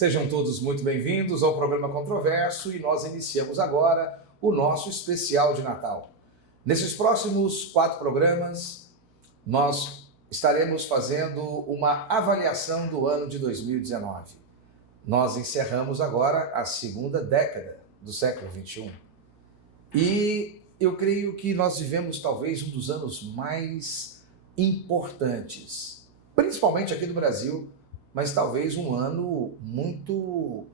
Sejam todos muito bem-vindos ao programa Controverso e nós iniciamos agora o nosso especial de Natal. Nesses próximos 4 programas, nós estaremos fazendo uma avaliação do ano de 2019. Nós encerramos agora a segunda década do século XXI. E eu creio que nós vivemos talvez um dos anos mais importantes, principalmente aqui no Brasil, mas talvez um ano muito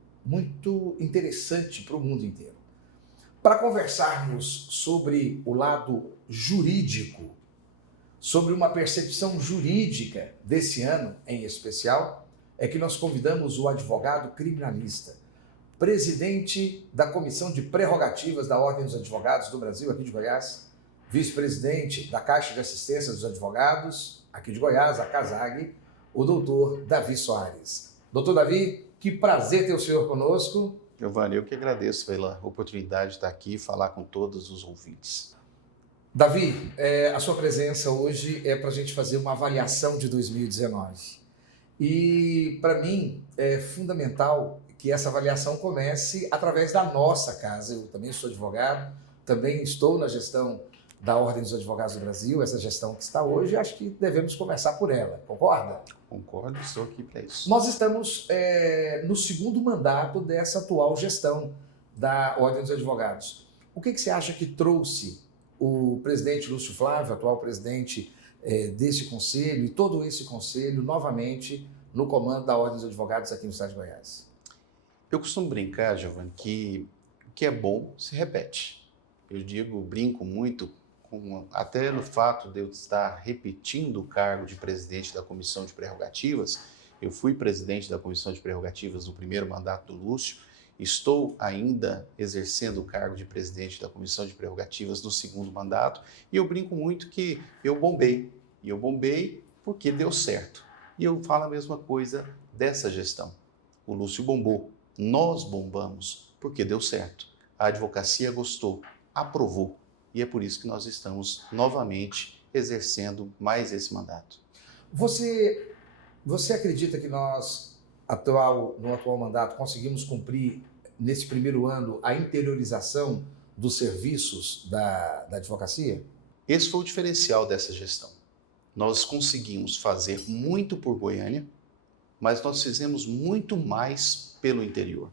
interessante para o mundo inteiro. Para conversarmos sobre o lado jurídico, sobre uma percepção jurídica desse ano em especial, é que nós convidamos o advogado criminalista, presidente da Comissão de Prerrogativas da Ordem dos Advogados do Brasil, aqui de Goiás, vice-presidente da Caixa de Assistência dos Advogados, aqui de Goiás, a CASAG, o doutor Davi Soares. Doutor Davi, que prazer ter o senhor conosco. Giovanni, eu que agradeço pela oportunidade de estar aqui e falar com todos os ouvintes. Davi, a sua presença hoje é para a gente fazer uma avaliação de 2019. E para mim é fundamental que essa avaliação comece através da nossa casa. Eu também sou advogado, também estou na gestão da Ordem dos Advogados do Brasil, essa gestão que está hoje, acho que devemos começar por ela, concorda? Concordo, estou aqui para isso. Nós estamos no segundo mandato dessa atual gestão da Ordem dos Advogados. O que você acha que trouxe o presidente Lúcio Flávio, atual presidente desse conselho, e todo esse conselho, novamente, no comando da Ordem dos Advogados aqui no estado de Goiás? Eu costumo brincar, Giovanni, que o que é bom se repete. Eu brinco muito, até no fato de eu estar repetindo o cargo de presidente da Comissão de Prerrogativas. Eu fui presidente da Comissão de Prerrogativas no primeiro mandato do Lúcio, estou ainda exercendo o cargo de presidente da Comissão de Prerrogativas no segundo mandato, e eu brinco muito que eu bombei, e eu bombei porque deu certo. E eu falo a mesma coisa dessa gestão. O Lúcio bombou, nós bombamos porque deu certo. A advocacia gostou, aprovou. E é por isso que nós estamos novamente exercendo mais esse mandato. Você acredita que nós, no atual mandato, conseguimos cumprir, nesse primeiro ano, a interiorização dos serviços da advocacia? Esse foi o diferencial dessa gestão. Nós conseguimos fazer muito por Goiânia, mas nós fizemos muito mais pelo interior.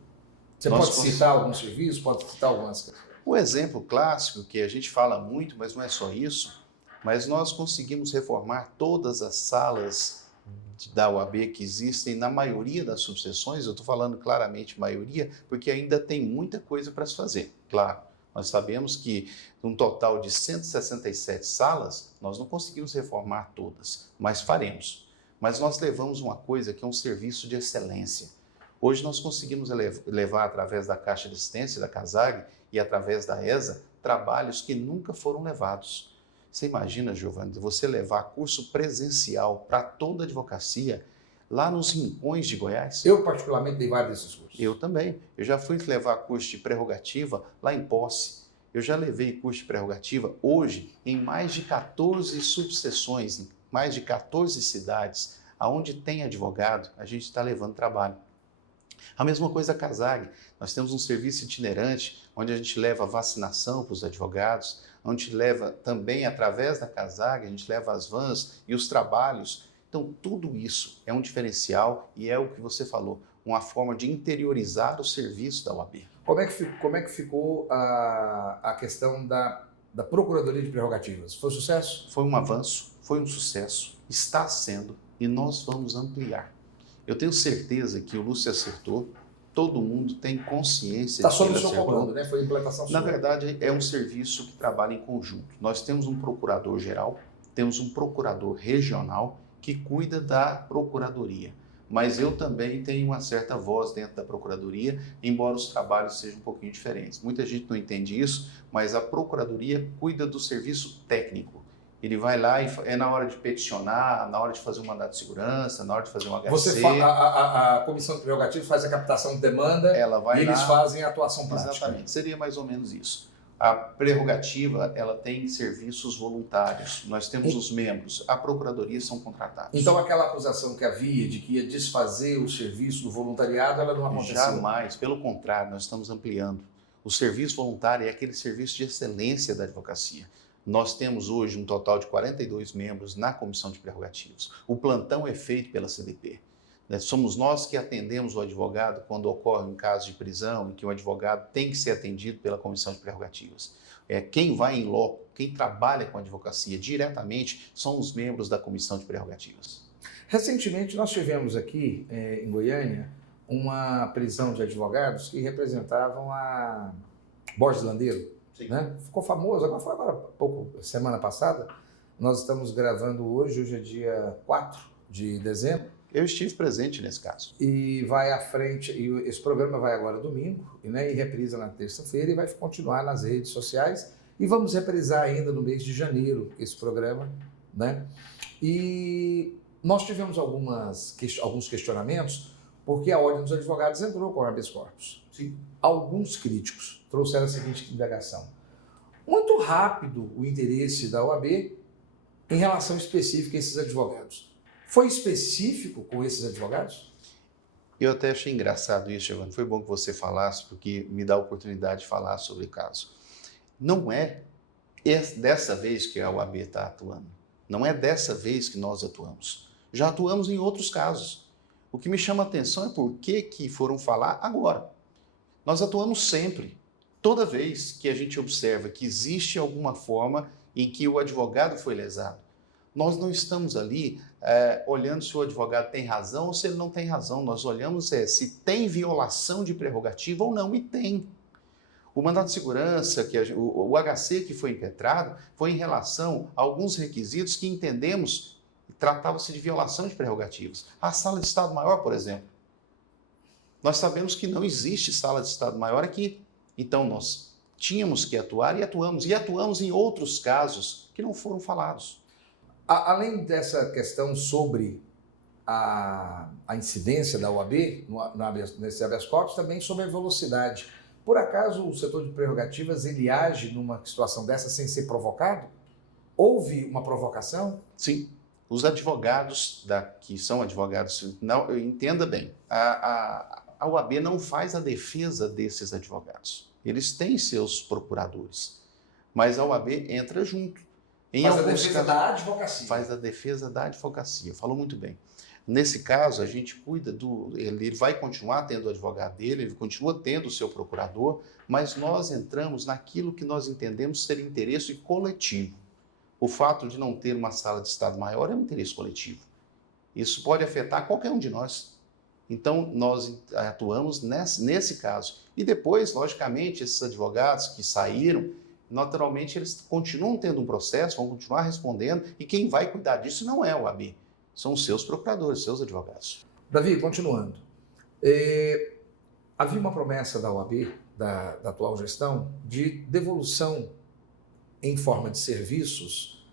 Você pode citar alguns serviços? Pode citar algumas coisas? O exemplo clássico, que a gente fala muito, mas não é só isso, mas nós conseguimos reformar todas as salas da OAB que existem na maioria das subseções. Eu estou falando claramente maioria, porque ainda tem muita coisa para se fazer. Claro, nós sabemos que um total de 167 salas, nós não conseguimos reformar todas, mas faremos. Mas nós levamos uma coisa que é um serviço de excelência. Hoje nós conseguimos levar, através da Caixa de Assistência, da CASAG, e através da ESA, trabalhos que nunca foram levados. Você imagina, Giovanni, você levar curso presencial para toda a advocacia lá nos rincões de Goiás? Eu, particularmente, dei vários desses cursos. Eu também. Eu já fui levar curso de prerrogativa lá em Posse. Eu já levei curso de prerrogativa hoje em mais de 14 subseções, em mais de 14 cidades, aonde tem advogado, a gente está levando trabalho. A mesma coisa a CASAG. Nós temos um serviço itinerante, onde a gente leva vacinação para os advogados, onde a gente leva também, através da CASAG, a gente leva as vans e os trabalhos. Então, tudo isso é um diferencial e é o que você falou, uma forma de interiorizar o serviço da OAB. Como é que ficou a questão da Procuradoria de Prerrogativas? Foi um sucesso? Foi um avanço, foi um sucesso, está sendo, e nós vamos ampliar. Eu tenho certeza que o Lúcio acertou, todo mundo tem consciência de que ele acertou. Está sob o seu comando, né? Foi a implantação sua. Na verdade, é um serviço que trabalha em conjunto. Nós temos um procurador-geral, temos um procurador regional que cuida da procuradoria. Mas eu também tenho uma certa voz dentro da procuradoria, embora os trabalhos sejam um pouquinho diferentes. Muita gente não entende isso, mas a procuradoria cuida do serviço técnico. Ele vai lá e é na hora de peticionar, na hora de fazer um mandato de segurança, na hora de fazer um HC. A Comissão de Prerrogativas faz a captação de demanda, ela vai e eles lá, fazem a atuação prática. Exatamente, seria mais ou menos isso. A prerrogativa, ela tem serviços voluntários. Nós temos os membros. A procuradoria são contratados. Então, aquela acusação que havia de que ia desfazer o serviço do voluntariado, ela não aconteceu? Jamais. Pelo contrário, nós estamos ampliando. O serviço voluntário é aquele serviço de excelência da advocacia. Nós temos hoje um total de 42 membros na Comissão de Prerrogativas. O plantão é feito pela CDP. Somos nós que atendemos o advogado quando ocorre um caso de prisão e que o advogado tem que ser atendido pela Comissão de Prerrogativas. Quem vai em loco, quem trabalha com a advocacia diretamente, são os membros da Comissão de Prerrogativas. Recentemente, nós tivemos aqui, em Goiânia, uma prisão de advogados que representavam a Borges Landeiro. Né? Ficou famoso, agora semana passada. Nós estamos gravando hoje é dia 4 de dezembro. Eu estive presente nesse caso. E vai à frente, e esse programa vai agora domingo, né, e reprisa na terça-feira e vai continuar nas redes sociais. E vamos reprisar ainda no mês de janeiro esse programa, né? E nós tivemos alguns questionamentos, porque a Ordem dos Advogados entrou com o habeas corpus. Sim. Alguns críticos trouxeram a seguinte indagação. Muito rápido o interesse da OAB em relação específica a esses advogados. Foi específico com esses advogados? Eu até achei engraçado isso, Giovanni. Foi bom que você falasse, porque me dá a oportunidade de falar sobre o caso. Não é dessa vez que a OAB está atuando. Não é dessa vez que nós atuamos. Já atuamos em outros casos. O que me chama a atenção é por que foram falar agora. Nós atuamos sempre. Toda vez que a gente observa que existe alguma forma em que o advogado foi lesado, nós não estamos ali olhando se o advogado tem razão ou se ele não tem razão. Nós olhamos se tem violação de prerrogativa ou não, e tem. O mandado de segurança, o HC que foi impetrado, foi em relação a alguns requisitos que entendemos tratavam-se de violação de prerrogativas. A sala de Estado-Maior, por exemplo. Nós sabemos que não existe sala de Estado-Maior aqui. Então, nós tínhamos que atuar e atuamos. E atuamos em outros casos que não foram falados. Além dessa questão sobre a incidência da OAB nesse habeas corpus, também sobre a velocidade. Por acaso o setor de prerrogativas ele age numa situação dessa sem ser provocado? Houve uma provocação? Sim. Os advogados que são advogados, não, entenda bem, a OAB não faz a defesa desses advogados. Eles têm seus procuradores, mas a OAB entra junto. Faz a defesa da advocacia. Faz a defesa da advocacia, falou muito bem. Nesse caso, a gente cuida ele vai continuar tendo o advogado dele, ele continua tendo o seu procurador, mas nós entramos naquilo que nós entendemos ser interesse coletivo. O fato de não ter uma sala de Estado-Maior é um interesse coletivo. Isso pode afetar qualquer um de nós. Então, nós atuamos nesse caso. E depois, logicamente, esses advogados que saíram, naturalmente, eles continuam tendo um processo, vão continuar respondendo, e quem vai cuidar disso não é a OAB, são os seus procuradores, seus advogados. Davi, continuando. Havia uma promessa da OAB, da atual gestão, de devolução em forma de serviços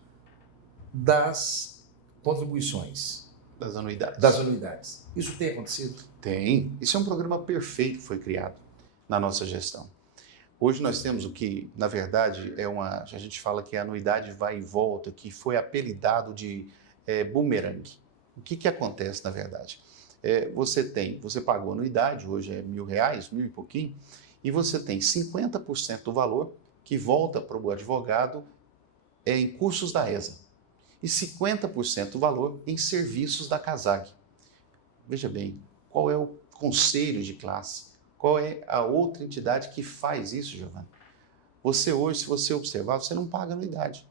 das contribuições. Das anuidades. Das anuidades. Isso tem acontecido? Tem. Isso é um programa perfeito que foi criado na nossa gestão. Hoje nós temos o que, na verdade, a gente fala que a anuidade vai e volta, que foi apelidado de bumerangue. O que acontece, na verdade? Você pagou anuidade, hoje é R$1.000, R$1.000 e pouquinho, e você tem 50% do valor que volta para o advogado em cursos da ESA e 50% do valor em serviços da CASAG. Veja bem, qual é o conselho de classe? Qual é a outra entidade que faz isso, Giovanni? Você hoje, se você observar, você não paga anuidade.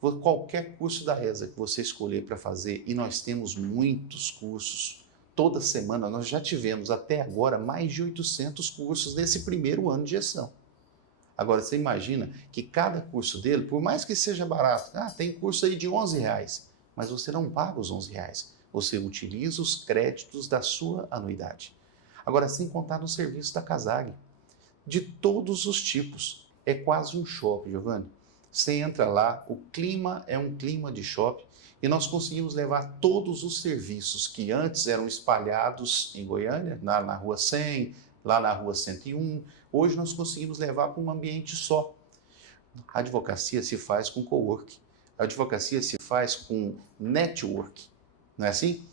Qualquer curso da ESA que você escolher para fazer, e nós temos muitos cursos, toda semana nós já tivemos até agora mais de 800 cursos nesse primeiro ano de gestão. Agora, você imagina que cada curso dele, por mais que seja barato, tem curso aí de R$11, mas você não paga os R$11, você utiliza os créditos da sua anuidade. Agora, sem contar no serviço da CASAG, de todos os tipos. É quase um shopping, Giovanni. Você entra lá, o clima é um clima de shopping e nós conseguimos levar todos os serviços que antes eram espalhados em Goiânia, na Rua 100, lá na Rua 101. Hoje nós conseguimos levar para um ambiente só. A advocacia se faz com cowork. A advocacia se faz com network. Não é assim?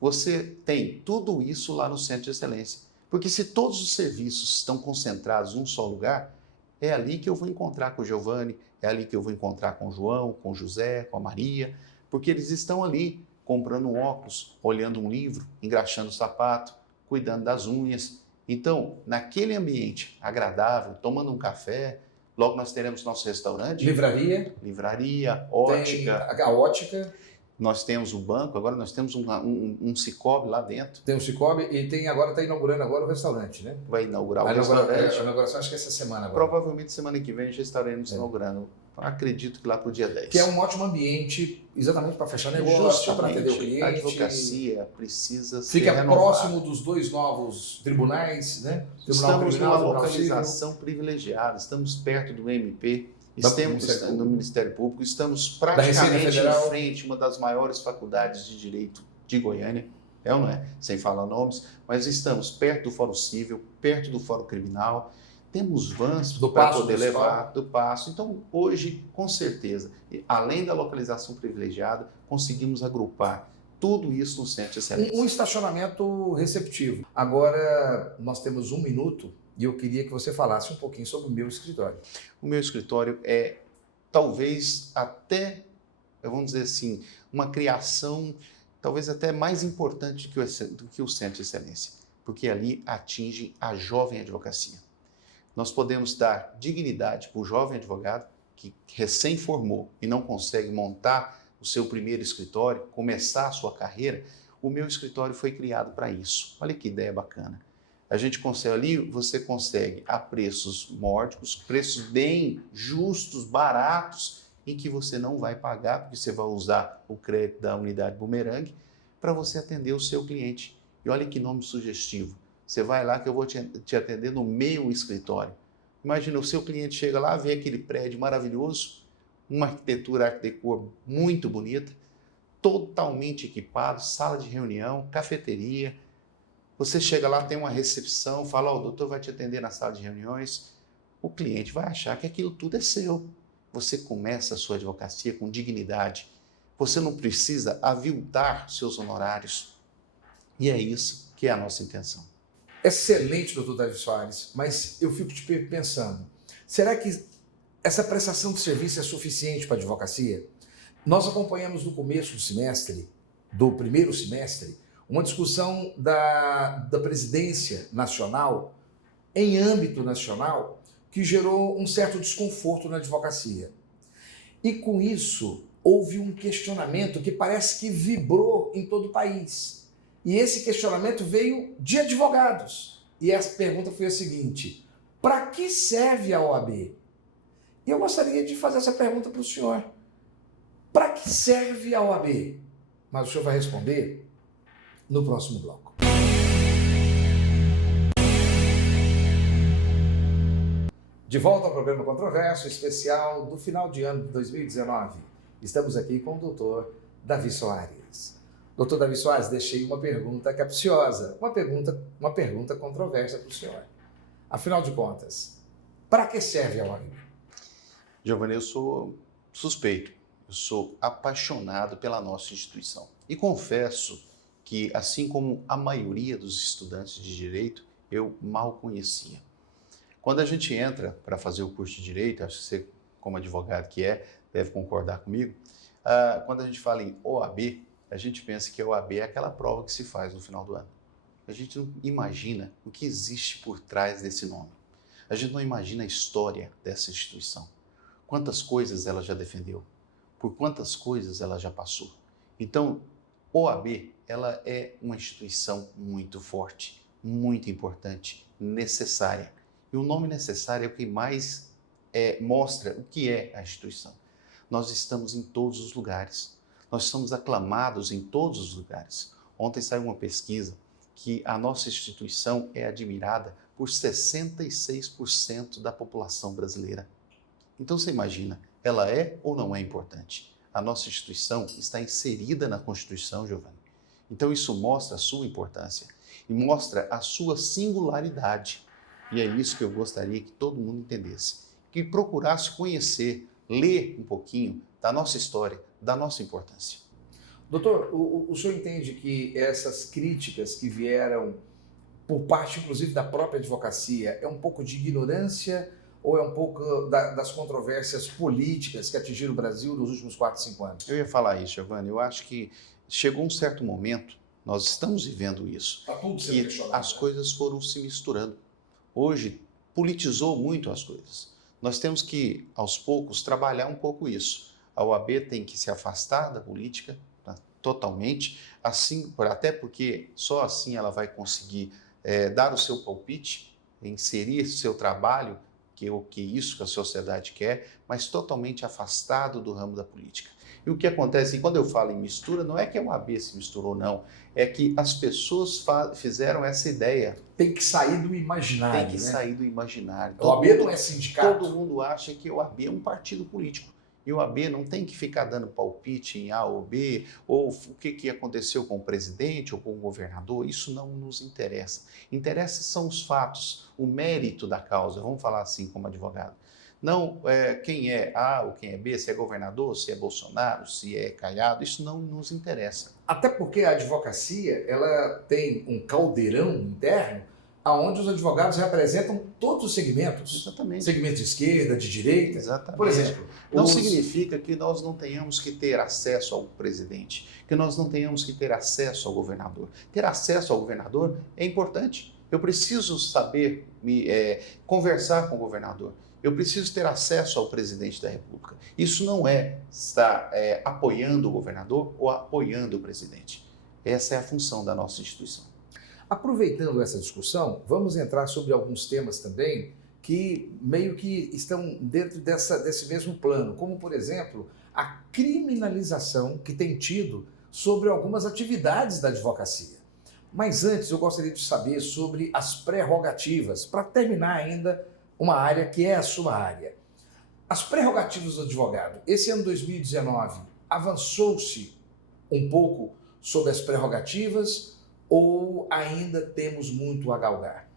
Você tem tudo isso lá no Centro de Excelência. Porque se todos os serviços estão concentrados em um só lugar, é ali que eu vou encontrar com o Giovanni, é ali que eu vou encontrar com o João, com o José, com a Maria, porque eles estão ali comprando um óculos, olhando um livro, engraxando o sapato, cuidando das unhas. Então, naquele ambiente agradável, tomando um café, logo nós teremos nosso restaurante. Livraria, ótica. Tem a ótica. Nós temos um banco, agora nós temos um Cicobi lá dentro. Tem um Cicobi e agora está inaugurando agora o restaurante, né? Vai inaugurar o restaurante. A inauguração acho que é essa semana agora. Provavelmente semana que vem já estaremos inaugurando. Acredito que lá para o dia 10. Que é um ótimo ambiente exatamente para fechar negócio, para atender o cliente. A advocacia precisa ser Fica renovada. Próximo dos dois novos tribunais, né? Estamos numa localização privilegiada, estamos perto do MP, estamos no Ministério Público, estamos praticamente em frente a uma das maiores faculdades de Direito de Goiânia, é ou não é? Sem falar nomes, mas estamos perto do Fórum Civil, perto do Fórum Criminal, temos vans para poder levar do Paço. Então, hoje, com certeza, além da localização privilegiada, conseguimos agrupar tudo isso no Centro de Excelência. Um estacionamento receptivo. Agora, nós temos 1 minuto e eu queria que você falasse um pouquinho sobre o meu escritório. O meu escritório é, talvez, até, vamos dizer assim, uma criação, talvez até mais importante do que o Centro de Excelência, porque ali atinge a jovem advocacia. Nós podemos dar dignidade para o jovem advogado que recém formou e não consegue montar o seu primeiro escritório, começar a sua carreira. O meu escritório foi criado para isso. Olha que ideia bacana. A gente consegue ali, você consegue a preços módicos, preços bem justos, baratos, em que você não vai pagar, porque você vai usar o crédito da unidade Bumerangue para você atender o seu cliente. E olha que nome sugestivo. Você vai lá que eu vou te atender no meu escritório. Imagina, o seu cliente chega lá, vê aquele prédio maravilhoso, uma arquitetura Art Deco muito bonita, totalmente equipado, sala de reunião, cafeteria. Você chega lá, tem uma recepção, fala, o doutor vai te atender na sala de reuniões. O cliente vai achar que aquilo tudo é seu. Você começa a sua advocacia com dignidade. Você não precisa aviltar seus honorários. E é isso que é a nossa intenção. Excelente, doutor Davi Soares, mas eu fico te pensando, será que essa prestação de serviço é suficiente para a advocacia? Nós acompanhamos no começo do semestre, do primeiro semestre, uma discussão da presidência nacional, em âmbito nacional, que gerou um certo desconforto na advocacia. E com isso, houve um questionamento que parece que vibrou em todo o país. E esse questionamento veio de advogados. E a pergunta foi a seguinte: para que serve a OAB? E eu gostaria de fazer essa pergunta para o senhor. Para que serve a OAB? Mas o senhor vai responder no próximo bloco. De volta ao programa Controverso, especial do final de ano de 2019. Estamos aqui com o doutor Davi Soares. Doutor Davi Soares, deixei uma pergunta capciosa, uma pergunta controversa para o senhor. Afinal de contas, para que serve a OAB? Giovanni, eu sou suspeito, eu sou apaixonado pela nossa instituição. E confesso que, assim como a maioria dos estudantes de Direito, eu mal conhecia. Quando a gente entra para fazer o curso de Direito, acho que você, como advogado que deve concordar comigo, quando a gente fala em OAB, a gente pensa que a OAB é aquela prova que se faz no final do ano. A gente não imagina o que existe por trás desse nome. A gente não imagina a história dessa instituição. Quantas coisas ela já defendeu, por quantas coisas ela já passou. Então, OAB, ela é uma instituição muito forte, muito importante, necessária. E o nome necessário é o que mais mostra o que é a instituição. Nós estamos em todos os lugares. Nós somos aclamados em todos os lugares. Ontem saiu uma pesquisa que a nossa instituição é admirada por 66% da população brasileira. Então você imagina, ela é ou não é importante? A nossa instituição está inserida na Constituição, Giovanni. Então isso mostra a sua importância e mostra a sua singularidade. E é isso que eu gostaria que todo mundo entendesse. que procurasse conhecer, ler um pouquinho da nossa história, da nossa importância. Doutor, o senhor entende que essas críticas que vieram por parte, inclusive, da própria advocacia, é um pouco de ignorância ou é um pouco das controvérsias políticas que atingiram o Brasil nos últimos 4, 5 anos? Eu ia falar isso, Giovanni. Eu acho que chegou um certo momento, nós estamos vivendo isso, Está tudo sendo que questionado. as coisas foram se misturando. Hoje, politizou muito as coisas. Nós temos que, aos poucos, trabalhar um pouco isso. A OAB tem que se afastar da política, tá, totalmente, assim, até porque só assim ela vai conseguir dar o seu palpite, inserir seu trabalho, que é o que isso que a sociedade quer, mas totalmente afastado do ramo da política. E o que acontece, e quando eu falo em mistura, não é que a OAB se misturou, não, é que as pessoas fizeram essa ideia. Tem que sair do imaginário, Tem que sair do imaginário. A OAB não é sindicato. Todo mundo acha que a OAB é um partido político. E o OAB não tem que ficar dando palpite em A ou B, ou o que aconteceu com o presidente ou com o governador, isso não nos interessa. Interessa são os fatos, o mérito da causa, vamos falar assim como advogado. Não quem é A ou quem é B, se é governador, se é Bolsonaro, se é Caiado, isso não nos interessa. Até porque a advocacia, ela tem um caldeirão interno onde os advogados representam todos os segmentos. Exatamente. Segmento de esquerda, de direita. Exatamente. Por exemplo, não significa que nós não tenhamos que ter acesso ao presidente, que nós não tenhamos que ter acesso ao governador. Ter acesso ao governador é importante. Eu preciso saber conversar com o governador. Eu preciso ter acesso ao presidente da República. Isso não é estar apoiando o governador ou apoiando o presidente. Essa é a função da nossa instituição. Aproveitando essa discussão, vamos entrar sobre alguns temas também que meio que estão dentro desse mesmo plano, como, por exemplo, a criminalização que tem tido sobre algumas atividades da advocacia. Mas antes eu gostaria de saber sobre as prerrogativas, para terminar ainda uma área que é a sua área. As prerrogativas do advogado. Esse ano 2019 avançou-se um pouco sobre as prerrogativas ou ainda temos muito a galgar?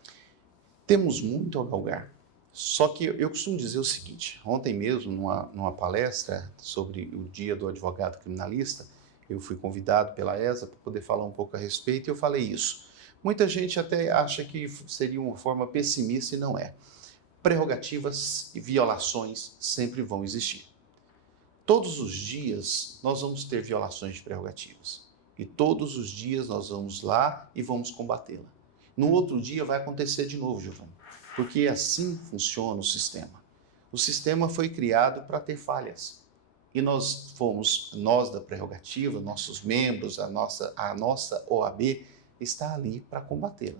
Temos muito a galgar. Só que eu costumo dizer o seguinte, ontem mesmo, numa palestra sobre o Dia do Advogado Criminalista, eu fui convidado pela ESA para poder falar um pouco a respeito e eu falei isso. Muita gente até acha que seria uma forma pessimista e não é. Prerrogativas e violações sempre vão existir. Todos os dias nós vamos ter violações de prerrogativas. E todos os dias nós vamos lá e vamos combatê-la. No outro dia vai acontecer de novo, Giovanni, porque assim funciona o sistema. O sistema foi criado para ter falhas. E nós da prerrogativa, nossos membros, a nossa OAB está ali para combatê-la.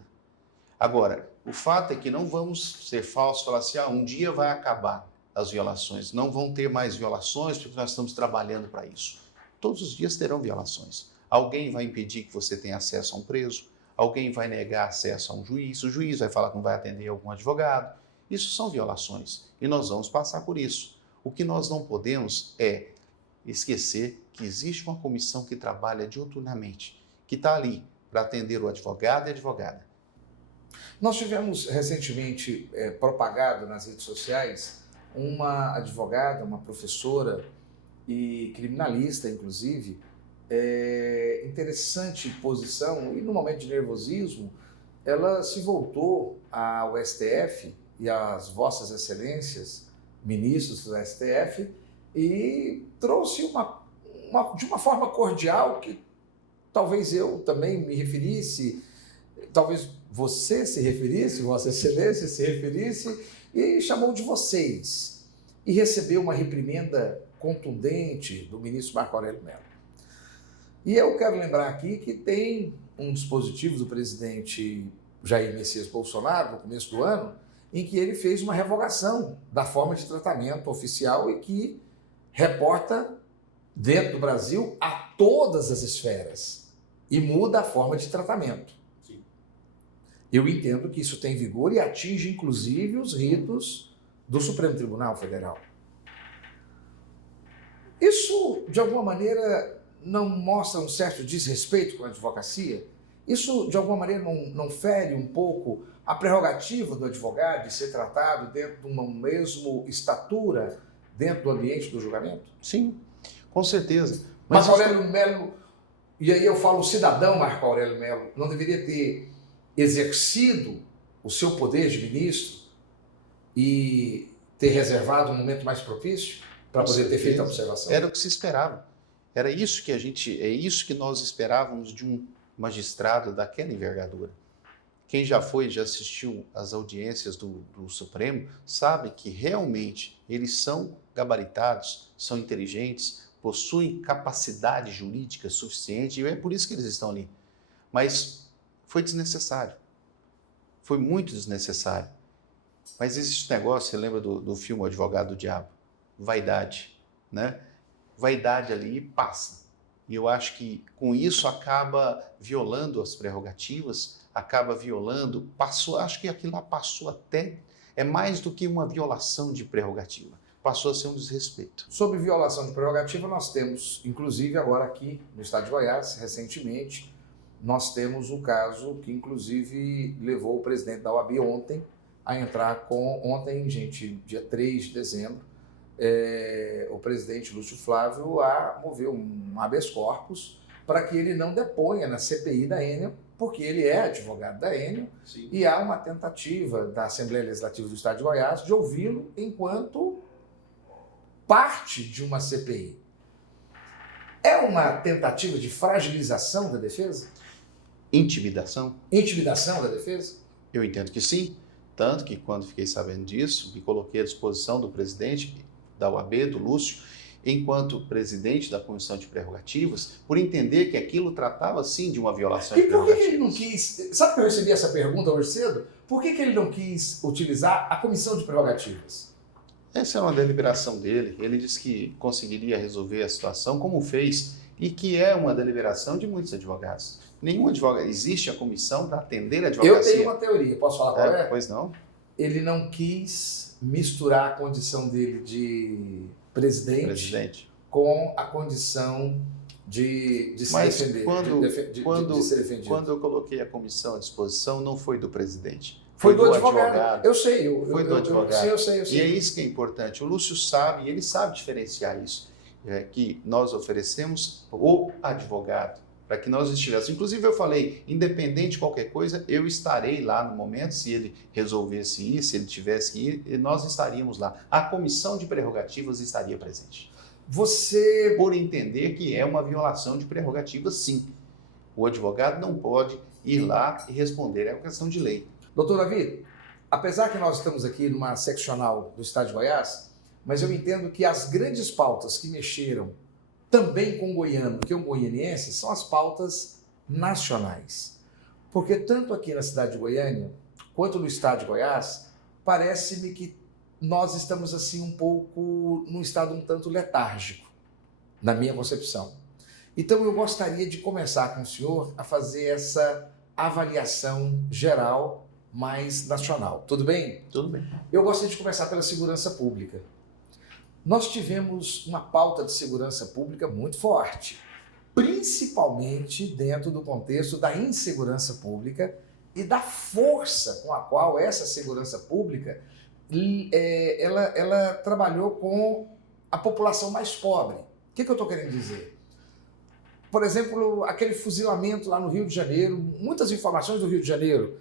Agora, o fato é que não vamos ser falsos e falar assim, um dia vai acabar as violações, não vão ter mais violações porque nós estamos trabalhando para isso. Todos os dias terão violações. Alguém vai impedir que você tenha acesso a um preso, alguém vai negar acesso a um juiz, o juiz vai falar que não vai atender algum advogado. Isso são violações e nós vamos passar por isso. O que nós não podemos é esquecer que existe uma comissão que trabalha diuturnamente, que está ali para atender o advogado e a advogada. Nós tivemos recentemente propagado nas redes sociais uma advogada, uma professora e criminalista, inclusive, interessante posição, e no momento de nervosismo, ela se voltou ao STF e às vossas excelências, ministros do STF, e trouxe de uma forma cordial que talvez eu também me referisse, talvez você se referisse, vossa excelência se referisse, e chamou de vocês, e recebeu uma reprimenda contundente do ministro Marco Aurélio Mello. E eu quero lembrar aqui que tem um dispositivo do presidente Jair Messias Bolsonaro, no começo do ano, em que ele fez uma revogação da forma de tratamento oficial e que reporta dentro do Brasil a todas as esferas e muda a forma de tratamento. Sim. Eu entendo que isso tem vigor e atinge inclusive os ritos do Supremo Tribunal Federal. Isso, de alguma maneira, não mostra um certo desrespeito com a advocacia? Isso, de alguma maneira, não fere um pouco a prerrogativa do advogado de ser tratado dentro de uma mesma estatura dentro do ambiente do julgamento? Sim, com certeza. Mas Marco Aurélio Melo, e aí eu falo o cidadão Marco Aurélio Melo, não deveria ter exercido o seu poder de ministro e ter reservado um momento mais propício para poder ter feito a observação? Era o que se esperava. Era isso que é isso que nós esperávamos de um magistrado daquela envergadura. Quem já assistiu às audiências do Supremo, sabe que realmente eles são gabaritados, são inteligentes, possuem capacidade jurídica suficiente, e é por isso que eles estão ali. Mas foi desnecessário. Foi muito desnecessário. Mas existe um negócio, você lembra do filme O Advogado do Diabo? Vaidade, né? Vaidade ali passa. E eu acho que com isso acaba violando as prerrogativas, acaba violando, acho que aquilo lá passou até, é mais do que uma violação de prerrogativa, passou a ser um desrespeito. Sobre violação de prerrogativa, nós temos, inclusive agora aqui no estado de Goiás, recentemente, nós temos um caso que inclusive levou o presidente da OAB ontem a entrar ontem, gente, dia 3 de dezembro, o presidente Lúcio Flávio a mover um habeas corpus para que ele não deponha na CPI da Enel, porque ele é advogado da Enel. Sim. E há uma tentativa da Assembleia Legislativa do Estado de Goiás de ouvi-lo enquanto parte de uma CPI. É uma tentativa de fragilização da defesa? Intimidação? Intimidação da defesa? Eu entendo que sim, tanto que quando fiquei sabendo disso, me coloquei à disposição do presidente da OAB, do Lúcio, enquanto presidente da Comissão de Prerrogativas, por entender que aquilo tratava, sim, de uma violação de prerrogativas. E por que ele não quis... Sabe que eu recebi essa pergunta hoje cedo? Por que ele não quis utilizar a Comissão de Prerrogativas? Essa é uma deliberação dele. Ele disse que conseguiria resolver a situação como fez e que é uma deliberação de muitos advogados. Nenhum advogado... Existe a comissão para atender a advocacia. Eu tenho uma teoria. Posso falar qual é? Pois não. Ele não quis misturar a condição dele de presidente com a condição de se defender. De ser defendido. Quando eu coloquei a comissão à disposição, não foi do presidente. Foi do advogado. Eu sei. Foi do advogado. Eu sei. E é isso que é importante. O Lúcio sabe, e ele sabe diferenciar isso. Que nós oferecemos o advogado, para que nós estivéssemos. Inclusive eu falei, independente de qualquer coisa, eu estarei lá no momento, se ele resolvesse ir, se ele tivesse que ir, nós estaríamos lá. A comissão de prerrogativas estaria presente. Você... Por entender que é uma violação de prerrogativas, sim. O advogado não pode ir lá e responder, é uma questão de lei. Doutor Davi, apesar que nós estamos aqui numa seccional do estado de Goiás, mas eu entendo que as grandes pautas que mexeram também com o goiano, que é um goianiense, são as pautas nacionais. Porque tanto aqui na cidade de Goiânia, quanto no estado de Goiás, parece-me que nós estamos assim um pouco num estado um tanto letárgico, na minha concepção. Então eu gostaria de começar com o senhor a fazer essa avaliação geral mais nacional. Tudo bem? Tudo bem. Eu gostaria de começar pela segurança pública. Nós tivemos uma pauta de segurança pública muito forte, principalmente dentro do contexto da insegurança pública e da força com a qual essa segurança pública ela trabalhou com a população mais pobre. O que eu estou querendo dizer? Por exemplo, aquele fuzilamento lá no Rio de Janeiro, muitas informações do Rio de Janeiro,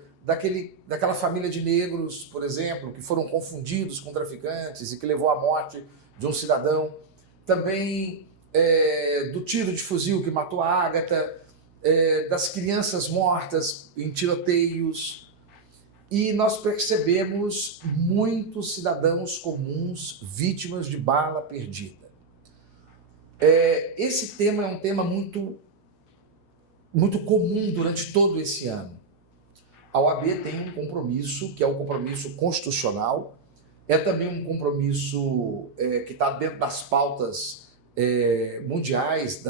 daquela família de negros, por exemplo, que foram confundidos com traficantes e que levou à morte de um cidadão, também do tiro de fuzil que matou a Ágata, das crianças mortas em tiroteios, e nós percebemos muitos cidadãos comuns vítimas de bala perdida. Esse tema é um tema muito comum durante todo esse ano. A OAB tem um compromisso, que é um compromisso constitucional, é também um compromisso que está dentro das pautas mundiais,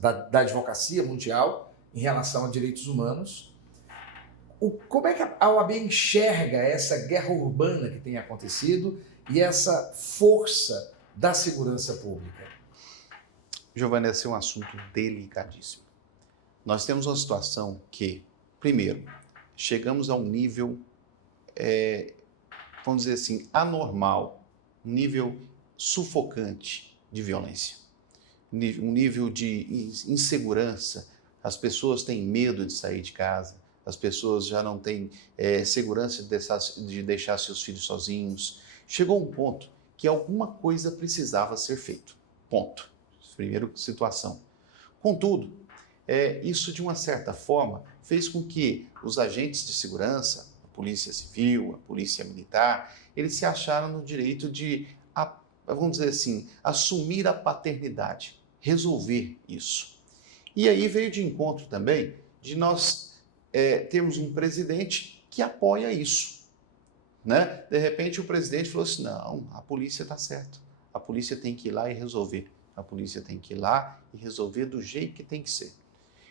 da advocacia mundial em relação a direitos humanos. Como é que a OAB enxerga essa guerra urbana que tem acontecido e essa força da segurança pública? Giovanni, esse é um assunto delicadíssimo. Nós temos uma situação que, primeiro, chegamos a um nível, vamos dizer assim, anormal, um nível sufocante de violência, um nível de insegurança. As pessoas têm medo de sair de casa, as pessoas já não têm segurança de deixar seus filhos sozinhos. Chegou um ponto que alguma coisa precisava ser feito. Ponto. Primeira situação. Contudo, isso de uma certa forma fez com que os agentes de segurança, a Polícia Civil, a Polícia Militar, eles se acharam no direito de, vamos dizer assim, assumir a paternidade, resolver isso. E aí veio de encontro também de nós termos um presidente que apoia isso, né? De repente o presidente falou assim, não, a polícia está certa, a polícia tem que ir lá e resolver, a polícia tem que ir lá e resolver do jeito que tem que ser.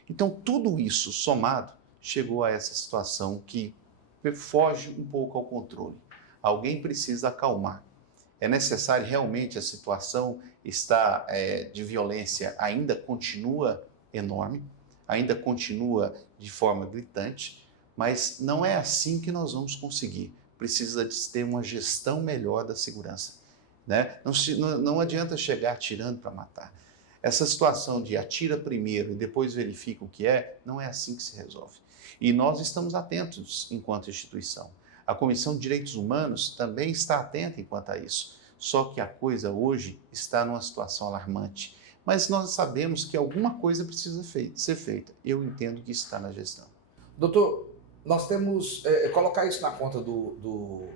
Então tudo isso somado chegou a essa situação que foge um pouco ao controle. Alguém precisa acalmar. É necessário realmente, a situação de violência ainda continua enorme, ainda continua de forma gritante, mas não é assim que nós vamos conseguir. Precisa de ter uma gestão melhor da segurança, né? Não adianta chegar atirando para matar. Essa situação de atira primeiro e depois verifica o que não é assim que se resolve. E nós estamos atentos enquanto instituição. A Comissão de Direitos Humanos também está atenta enquanto a isso. Só que a coisa hoje está numa situação alarmante. Mas nós sabemos que alguma coisa precisa ser feita. Eu entendo que isso está na gestão. Doutor, nós temos, colocar isso na conta do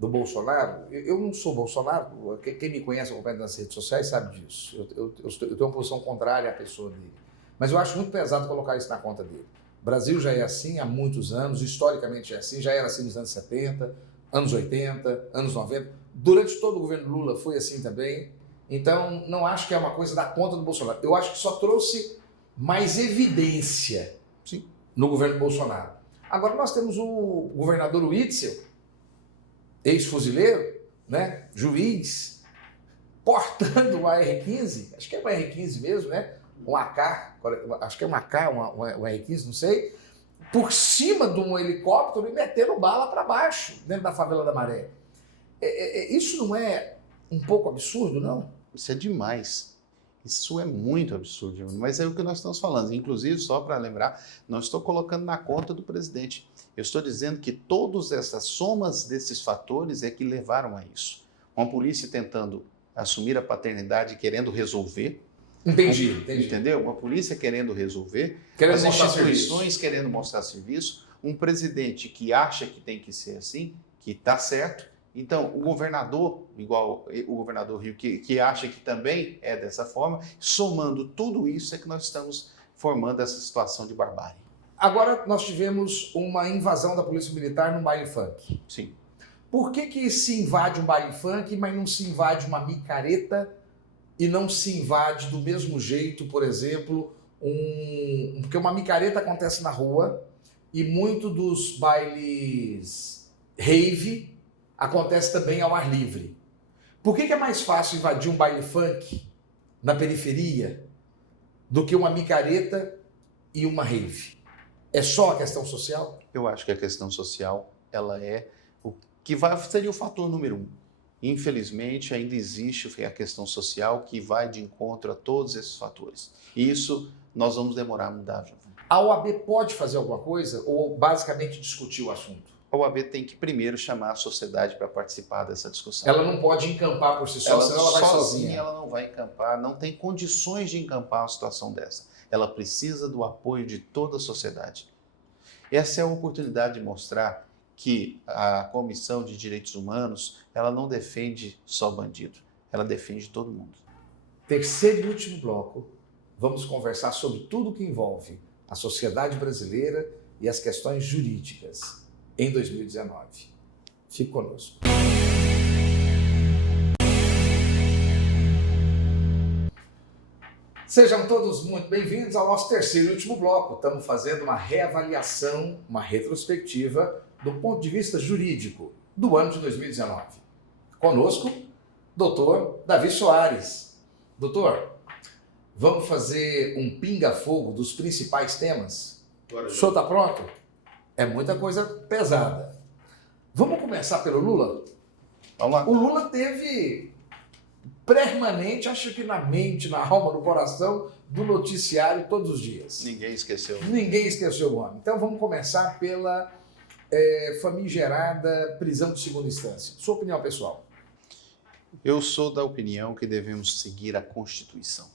Bolsonaro. Eu não sou Bolsonaro, quem me conhece acompanha nas redes sociais sabe disso. Eu tenho uma posição contrária à pessoa dele. Mas eu acho muito pesado colocar isso na conta dele. O Brasil já é assim há muitos anos, historicamente é assim, já era assim nos anos 70, anos 80, anos 90. Durante todo o governo Lula foi assim também. Então, não acho que é uma coisa da conta do Bolsonaro. Eu acho que só trouxe mais evidência, sim, no governo Bolsonaro. Agora nós temos o governador Witzel, ex-fuzileiro, né, juiz, portando um AR-15, acho que é um AR-15 mesmo, né? Um AK, acho que é um AK, um AR-15, não sei, por cima de um helicóptero e metendo bala para baixo, dentro da favela da Maré. Isso não é um pouco absurdo, não? Isso é demais. Isso é muito absurdo, mas é o que nós estamos falando. Inclusive, só para lembrar, não estou colocando na conta do presidente. Eu estou dizendo que todas essas somas desses fatores é que levaram a isso. Uma polícia tentando assumir a paternidade, querendo resolver. Entendi. Entendeu? Uma polícia querendo resolver. Querendo as mostrar instituições serviço. Querendo mostrar serviço. Um presidente que acha que tem que ser assim, que está certo. Então, o governador, igual o governador Rio, que acha que também é dessa forma, somando tudo isso é que nós estamos formando essa situação de barbárie. Agora nós tivemos uma invasão da Polícia Militar no baile funk. Sim. Por que se invade um baile funk, mas não se invade uma micareta e não se invade do mesmo jeito, por exemplo, porque uma micareta acontece na rua e muito dos bailes rave acontece também ao ar livre. Por que é mais fácil invadir um baile funk na periferia do que uma micareta e uma rave? É só a questão social? Eu acho que a questão social, ela é o que seria o fator número 1. Infelizmente, ainda existe a questão social que vai de encontro a todos esses fatores. E isso nós vamos demorar a mudar, Giovanni. A OAB pode fazer alguma coisa ou basicamente discutir o assunto? A OAB tem que primeiro chamar a sociedade para participar dessa discussão. Ela não pode encampar por si só, senão ela vai sozinha. Ela não vai encampar, não tem condições de encampar uma situação dessa. Ela precisa do apoio de toda a sociedade. Essa é a oportunidade de mostrar que a Comissão de Direitos Humanos, ela não defende só bandido, ela defende todo mundo. Terceiro e último bloco, vamos conversar sobre tudo que envolve a sociedade brasileira e as questões jurídicas em 2019. Fique conosco. Sejam todos muito bem-vindos ao nosso terceiro e último bloco. Estamos fazendo uma reavaliação, uma retrospectiva do ponto de vista jurídico do ano de 2019. Conosco, doutor Davi Soares. Doutor, Vamos fazer um pinga-fogo dos principais temas? Bora, O senhor está pronto? É muita coisa pesada. Vamos começar pelo Lula? Vamos lá. O Lula teve permanente, acho que na mente, na alma, no coração, do noticiário todos os dias. Ninguém esqueceu. Ninguém esqueceu o homem. Então vamos começar pela famigerada prisão de segunda instância. Sua opinião pessoal? Eu sou da opinião que devemos seguir a Constituição.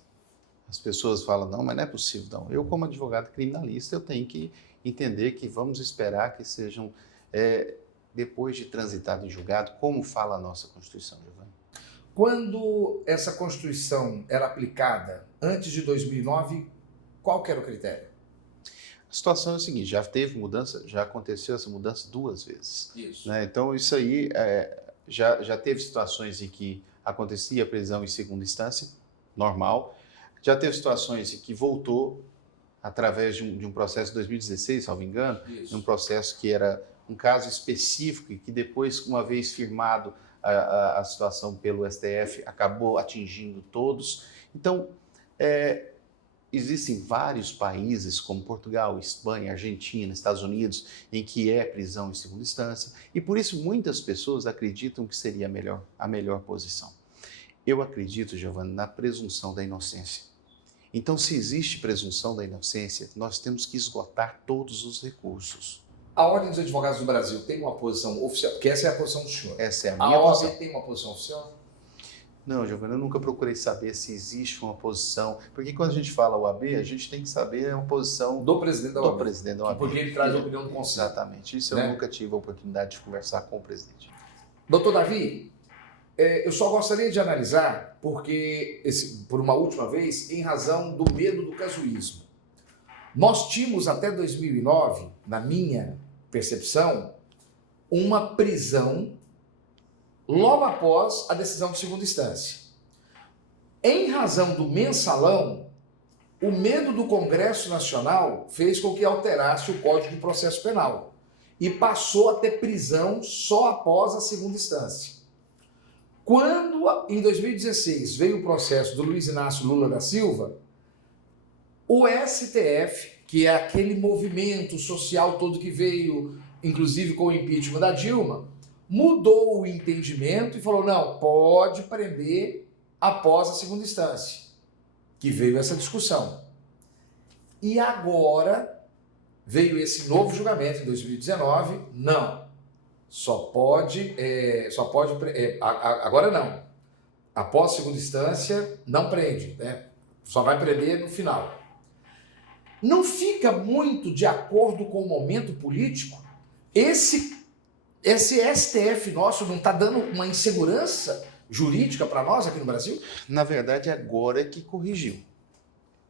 As pessoas falam, não, mas não é possível, não. Eu, como advogado criminalista, eu tenho que entender que vamos esperar que sejam, depois de transitado em julgado, como fala a nossa Constituição, Giovanni. Quando essa Constituição era aplicada, antes de 2009, qual que era o critério? A situação é a seguinte, já teve mudança, já aconteceu essa mudança 2 vezes. Isso. Né? Então, isso aí, já teve situações em que acontecia a prisão em segunda instância, normal. Já teve situações em que voltou através de um processo de 2016, salvo engano, Isso. um processo que era um caso específico e que depois, uma vez firmado a situação pelo STF, acabou atingindo todos. Então, existem vários países, como Portugal, Espanha, Argentina, Estados Unidos, em que é prisão em segunda instância, e por isso muitas pessoas acreditam que seria a melhor posição. Eu acredito, Giovanni, na presunção da inocência. Então, se existe presunção da inocência, nós temos que esgotar todos os recursos. A Ordem dos Advogados do Brasil tem uma posição oficial, porque essa é a posição do senhor. Essa é a A minha OAB posição. tem uma posição oficial? Não, Giovanni, eu nunca procurei saber se existe uma posição, porque quando a gente fala OAB, a gente tem que saber a posição Do presidente da do OAB. presidente da OAB. Porque ele traz a opinião do Conselho. Exatamente, isso Né? eu nunca tive a oportunidade de conversar com o presidente. Doutor Davi, eu só gostaria de analisar, porque, por uma última vez, em razão do medo do casuísmo. Nós tínhamos até 2009, na minha percepção, uma prisão logo após a decisão de segunda instância. Em razão do mensalão, o medo do Congresso Nacional fez com que alterasse o Código de Processo Penal e passou a ter prisão só após a segunda instância. Quando, em 2016, veio o processo do Luiz Inácio Lula da Silva, o STF, que é aquele movimento social todo que veio, inclusive com o impeachment da Dilma, mudou o entendimento e falou, não, pode prender após a segunda instância, que veio essa discussão. E agora veio esse novo julgamento em 2019, não. Agora não. Após a segunda instância, não prende, né? Só vai prender no final. Não fica muito de acordo com o momento político? Esse STF nosso não está dando uma insegurança jurídica para nós aqui no Brasil? Na verdade, agora é que corrigiu.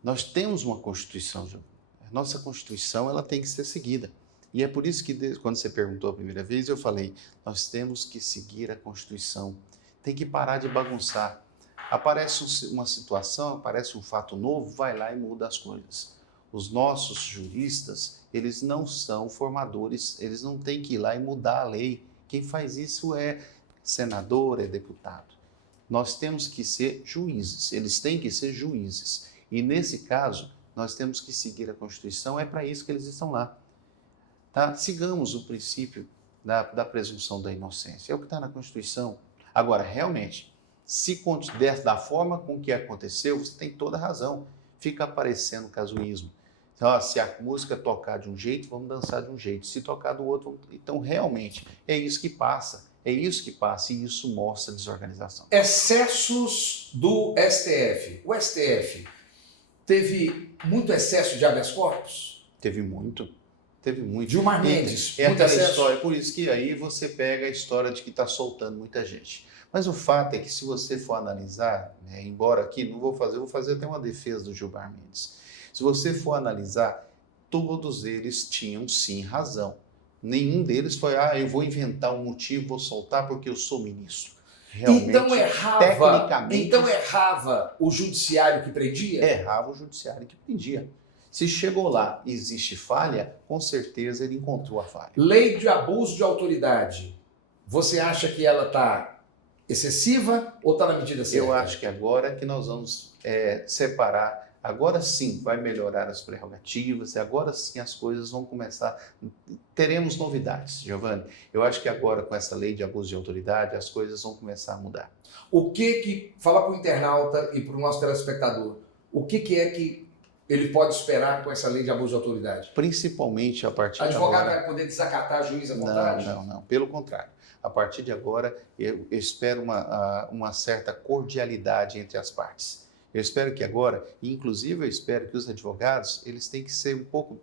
Nós temos uma Constituição, Giovanni. A nossa Constituição ela tem que ser seguida. E é por isso que, quando você perguntou a primeira vez, eu falei, nós temos que seguir a Constituição. Tem que parar de bagunçar. Aparece uma situação, aparece um fato novo, vai lá e muda as coisas. Os nossos juristas, eles não são formadores, eles não têm que ir lá e mudar a lei. Quem faz isso é senador, é deputado. Nós temos que ser juízes, eles têm que ser juízes. E nesse caso, nós temos que seguir a Constituição, é para isso que eles estão lá. Tá? Sigamos o princípio da presunção da inocência, é o que está na Constituição. Agora, realmente, se da forma com que aconteceu, você tem toda a razão. Fica aparecendo casuísmo. Então, se a música tocar de um jeito, vamos dançar de um jeito. Se tocar do outro, então realmente é isso que passa. É isso que passa e isso mostra desorganização. Excessos do STF. O STF teve muito excesso de habeas corpus? Teve muito. Gilmar Mendes, é muito aquela excesso. história, por isso que aí você pega a história de que está soltando muita gente. Mas o fato é que se você for analisar, né, embora aqui não vou fazer até uma defesa do Gilmar Mendes. Se você for analisar, todos eles tinham sim razão. Nenhum deles foi, eu vou inventar um motivo, vou soltar porque eu sou ministro. Realmente, Então errava o judiciário que prendia? Errava o judiciário que prendia. Se chegou lá e existe falha, com certeza ele encontrou a falha. Lei de abuso de autoridade. Você acha que ela está excessiva ou está na medida certa? Eu acho que agora é que nós vamos separar Agora sim vai melhorar as prerrogativas, e agora sim as coisas vão começar, teremos novidades, Giovanni. Eu acho que agora com essa lei de abuso de autoridade as coisas vão começar a mudar. Fala para o internauta e para o nosso telespectador, o que é que ele pode esperar com essa lei de abuso de autoridade? Principalmente a partir de Advogado agora... vai poder desacatar juiz à vontade? Não, pelo contrário. A partir de agora eu espero uma certa cordialidade entre as partes. Eu espero que agora, e inclusive eu espero que os advogados, eles têm que ser um pouco,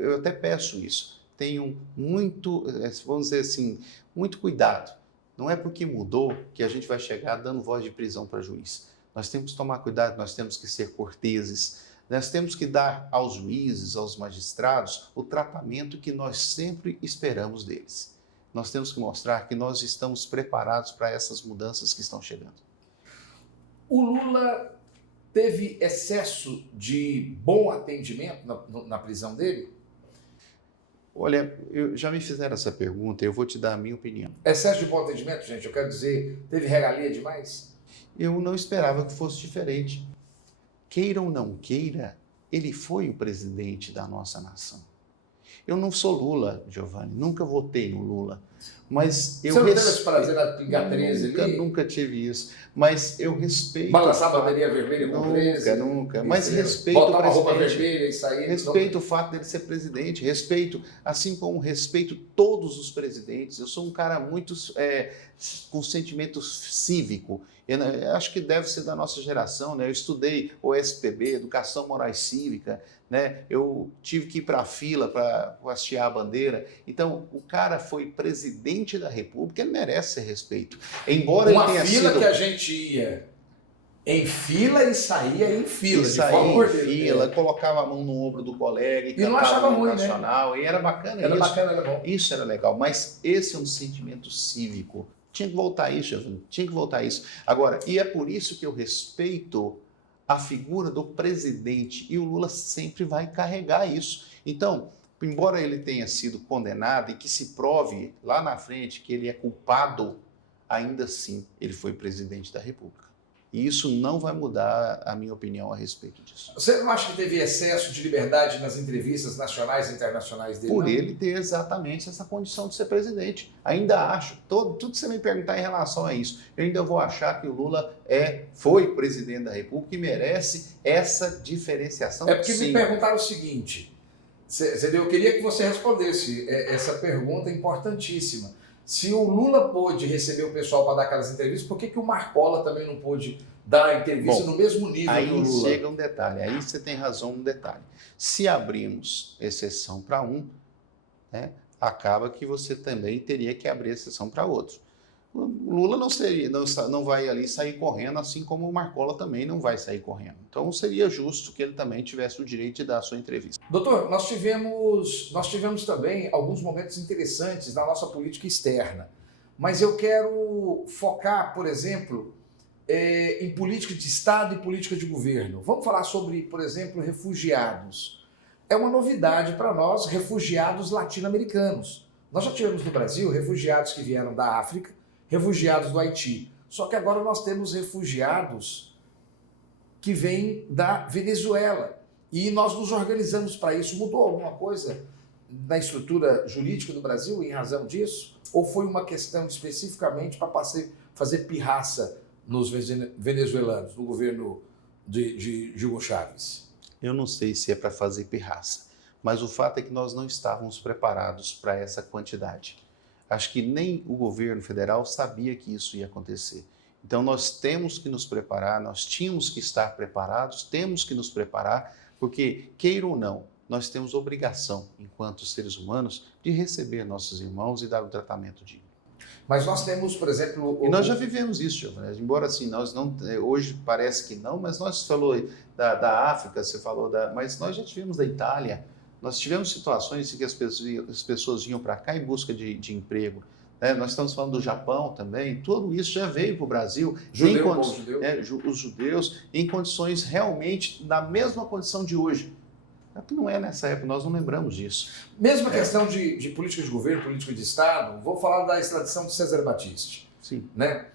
eu até peço isso, tenham muito, vamos dizer assim, muito cuidado. Não é porque mudou que a gente vai chegar dando voz de prisão para juiz. Nós temos que tomar cuidado, nós temos que ser corteses, nós temos que dar aos juízes, aos magistrados, o tratamento que nós sempre esperamos deles. Nós temos que mostrar que nós estamos preparados para essas mudanças que estão chegando. O Lula teve excesso de bom atendimento na prisão dele? Olha, já me fizeram essa pergunta e eu vou te dar a minha opinião. Excesso de bom atendimento, gente, eu quero dizer, teve regalia demais? Eu não esperava que fosse diferente. Queira ou não queira, ele foi o presidente da nossa nação. Eu não sou Lula, Giovanni, nunca votei no Lula. Mas eu Você não teve esse prazer na Pinga 13 ali? Nunca tive isso. Mas eu respeito... Balançar a bandeirinha vermelha com 13? Nunca. Mas respeito o presidente. Botar uma roupa vermelha e sair... Respeito o fato dele ser presidente. Respeito, assim como respeito todos os presidentes. Eu sou um cara muito com sentimento cívico. Eu acho que deve ser da nossa geração, né? Eu estudei o SPB, Educação Moral e Cívica, né? Eu tive que ir para a fila para hastear a bandeira. Então, o cara foi presidente da República, ele merece ser respeito. Embora ele tenha sido... Uma fila que a gente ia em fila e saía em fila. E saía em fila, colocava a mão no ombro do colega e não achava ruim, nacional, né? E era bacana isso. Era bacana, era bom. Isso era legal, mas esse é um sentimento cívico. Tinha que voltar isso, Jesus. Tinha que voltar isso. Agora, e é por isso que eu respeito a figura do presidente, e o Lula sempre vai carregar isso. Então, embora ele tenha sido condenado e que se prove lá na frente que ele é culpado, ainda assim ele foi presidente da República. E isso não vai mudar a minha opinião a respeito disso. Você não acha que teve excesso de liberdade nas entrevistas nacionais e internacionais dele? Por ele ter exatamente essa condição de ser presidente. Ainda acho, tudo que você me perguntar em relação a isso, eu ainda vou achar que o Lula foi presidente da República e merece essa diferenciação. É porque sim. Me perguntaram o seguinte, eu queria que você respondesse essa pergunta importantíssima. Se o Lula pôde receber o pessoal para dar aquelas entrevistas, por que o Marcola também não pôde dar entrevista no mesmo nível que o Lula? Aí chega um detalhe, aí você tem razão no detalhe. Se abrimos exceção para um, né, acaba que você também teria que abrir exceção para outro. O Lula não vai ali sair correndo, assim como o Marcola também não vai sair correndo. Então seria justo que ele também tivesse o direito de dar a sua entrevista. Doutor, nós tivemos também alguns momentos interessantes na nossa política externa, mas eu quero focar, por exemplo, em política de Estado e política de governo. Vamos falar sobre, por exemplo, refugiados. É uma novidade para nós, refugiados latino-americanos. Nós já tivemos no Brasil refugiados que vieram da África, refugiados do Haiti. Só que agora nós temos refugiados que vêm da Venezuela. E nós nos organizamos para isso. Mudou alguma coisa na estrutura jurídica do Brasil em razão disso? Ou foi uma questão especificamente para fazer pirraça nos venezuelanos, no governo de Hugo Chávez? Eu não sei se é para fazer pirraça, mas o fato é que nós não estávamos preparados para essa quantidade. Acho que nem o governo federal sabia que isso ia acontecer. Então nós temos que nos preparar, nós tínhamos que estar preparados, temos que nos preparar, porque, queira ou não, nós temos obrigação, enquanto seres humanos, de receber nossos irmãos e dar o tratamento digno. Mas nós temos, por exemplo... E nós já vivemos isso, Giovanni. Embora assim, nós não, hoje parece que não, mas nós falou da África, você falou mas nós já tivemos da Itália. Nós tivemos situações em que as pessoas vinham para cá em busca de emprego. Né? Nós estamos falando do Japão também. Tudo isso já veio para o Brasil. Os judeus em condições realmente, na mesma condição de hoje. Não é nessa época, nós não lembramos disso. Mesma questão de política de governo, política de Estado, vou falar da extradição de César Battisti. Sim. Né?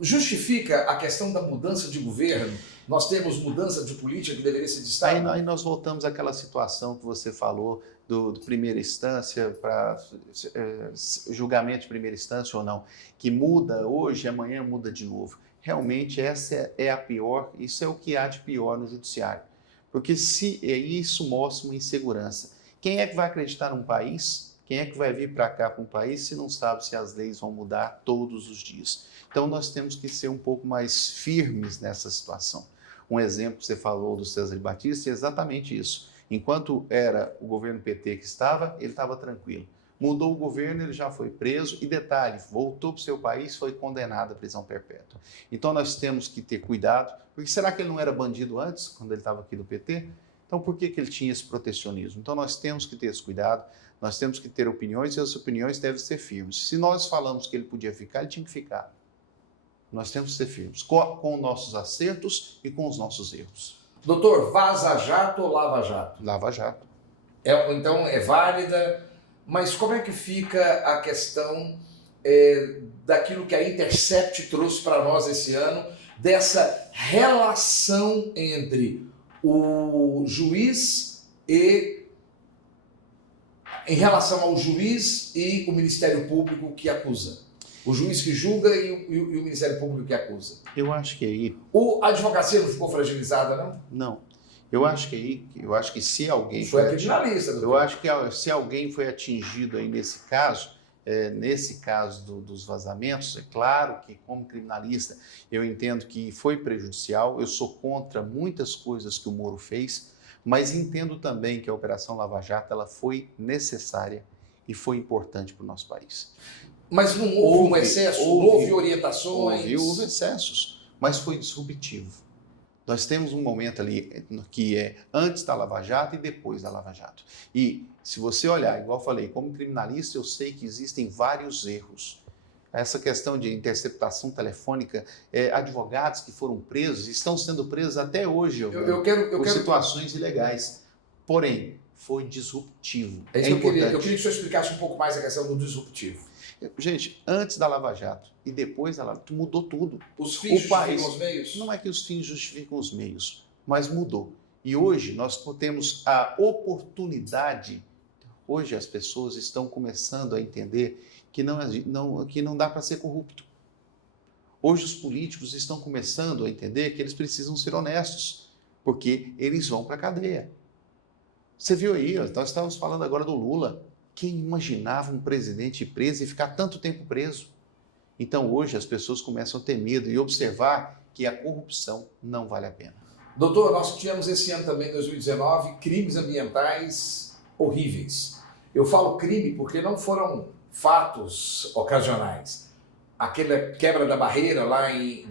Justifica a questão da mudança de governo Nós temos mudança de política que deveria ser de Aí, Estado? aí nós voltamos àquela situação que você falou do primeira instância para julgamento de primeira instância ou não, que muda hoje, amanhã muda de novo. Realmente essa é a pior, isso é o que há de pior no judiciário. Porque se isso mostra uma insegurança. Quem é que vai acreditar num país? Quem é que vai vir para cá para um país se não sabe se as leis vão mudar todos os dias? Então nós temos que ser um pouco mais firmes nessa situação. Um exemplo que você falou do César Batista é exatamente isso. Enquanto era o governo PT que estava, ele estava tranquilo. Mudou o governo, ele já foi preso e, detalhe, voltou para o seu país, foi condenado à prisão perpétua. Então nós temos que ter cuidado, porque será que ele não era bandido antes, quando ele estava aqui no PT? Então por que ele tinha esse protecionismo? Então nós temos que ter esse cuidado, nós temos que ter opiniões e as opiniões devem ser firmes. Se nós falamos que ele podia ficar, ele tinha que ficar. Nós temos que ser firmes, com nossos acertos e com os nossos erros. Doutor, Vaza Jato ou Lava Jato? Lava Jato. Então é válida, mas como é que fica a questão daquilo que a Intercept trouxe para nós esse ano, dessa relação entre o juiz em relação ao juiz e o Ministério Público que acusa? O juiz que julga e o Ministério Público que acusa. Eu acho que aí... A advocacia não ficou fragilizada, não? Não. Eu acho que se alguém... Isso é criminalista. Eu acho que se alguém foi atingido aí nesse caso dos vazamentos, é claro que como criminalista eu entendo que foi prejudicial, eu sou contra muitas coisas que o Moro fez, mas entendo também que a Operação Lava Jato ela foi necessária e foi importante para o nosso país. Mas não houve um excesso? Não houve orientações? Houve excessos, mas foi disruptivo. Nós temos um momento ali que é antes da Lava Jato e depois da Lava Jato. E se você olhar, igual eu falei, como criminalista eu sei que existem vários erros. Essa questão de interceptação telefônica, advogados que foram presos, estão sendo presos até hoje por situações ilegais. Porém, foi disruptivo. É isso que eu queria que o senhor explicasse um pouco mais a questão do disruptivo. Gente, antes da Lava Jato e depois da Lava Jato, mudou tudo. Os fins justificam os meios? Não é que os fins justificam os meios, mas mudou. E hoje nós temos a oportunidade, hoje as pessoas estão começando a entender que não dá para ser corrupto. Hoje os políticos estão começando a entender que eles precisam ser honestos, porque eles vão para a cadeia. Você viu aí, nós estávamos falando agora do Lula. Quem imaginava um presidente preso e ficar tanto tempo preso? Então hoje as pessoas começam a ter medo e observar que a corrupção não vale a pena. Doutor, nós tivemos esse ano também, 2019, crimes ambientais horríveis. Eu falo crime porque não foram fatos ocasionais. Aquela quebra da barreira lá em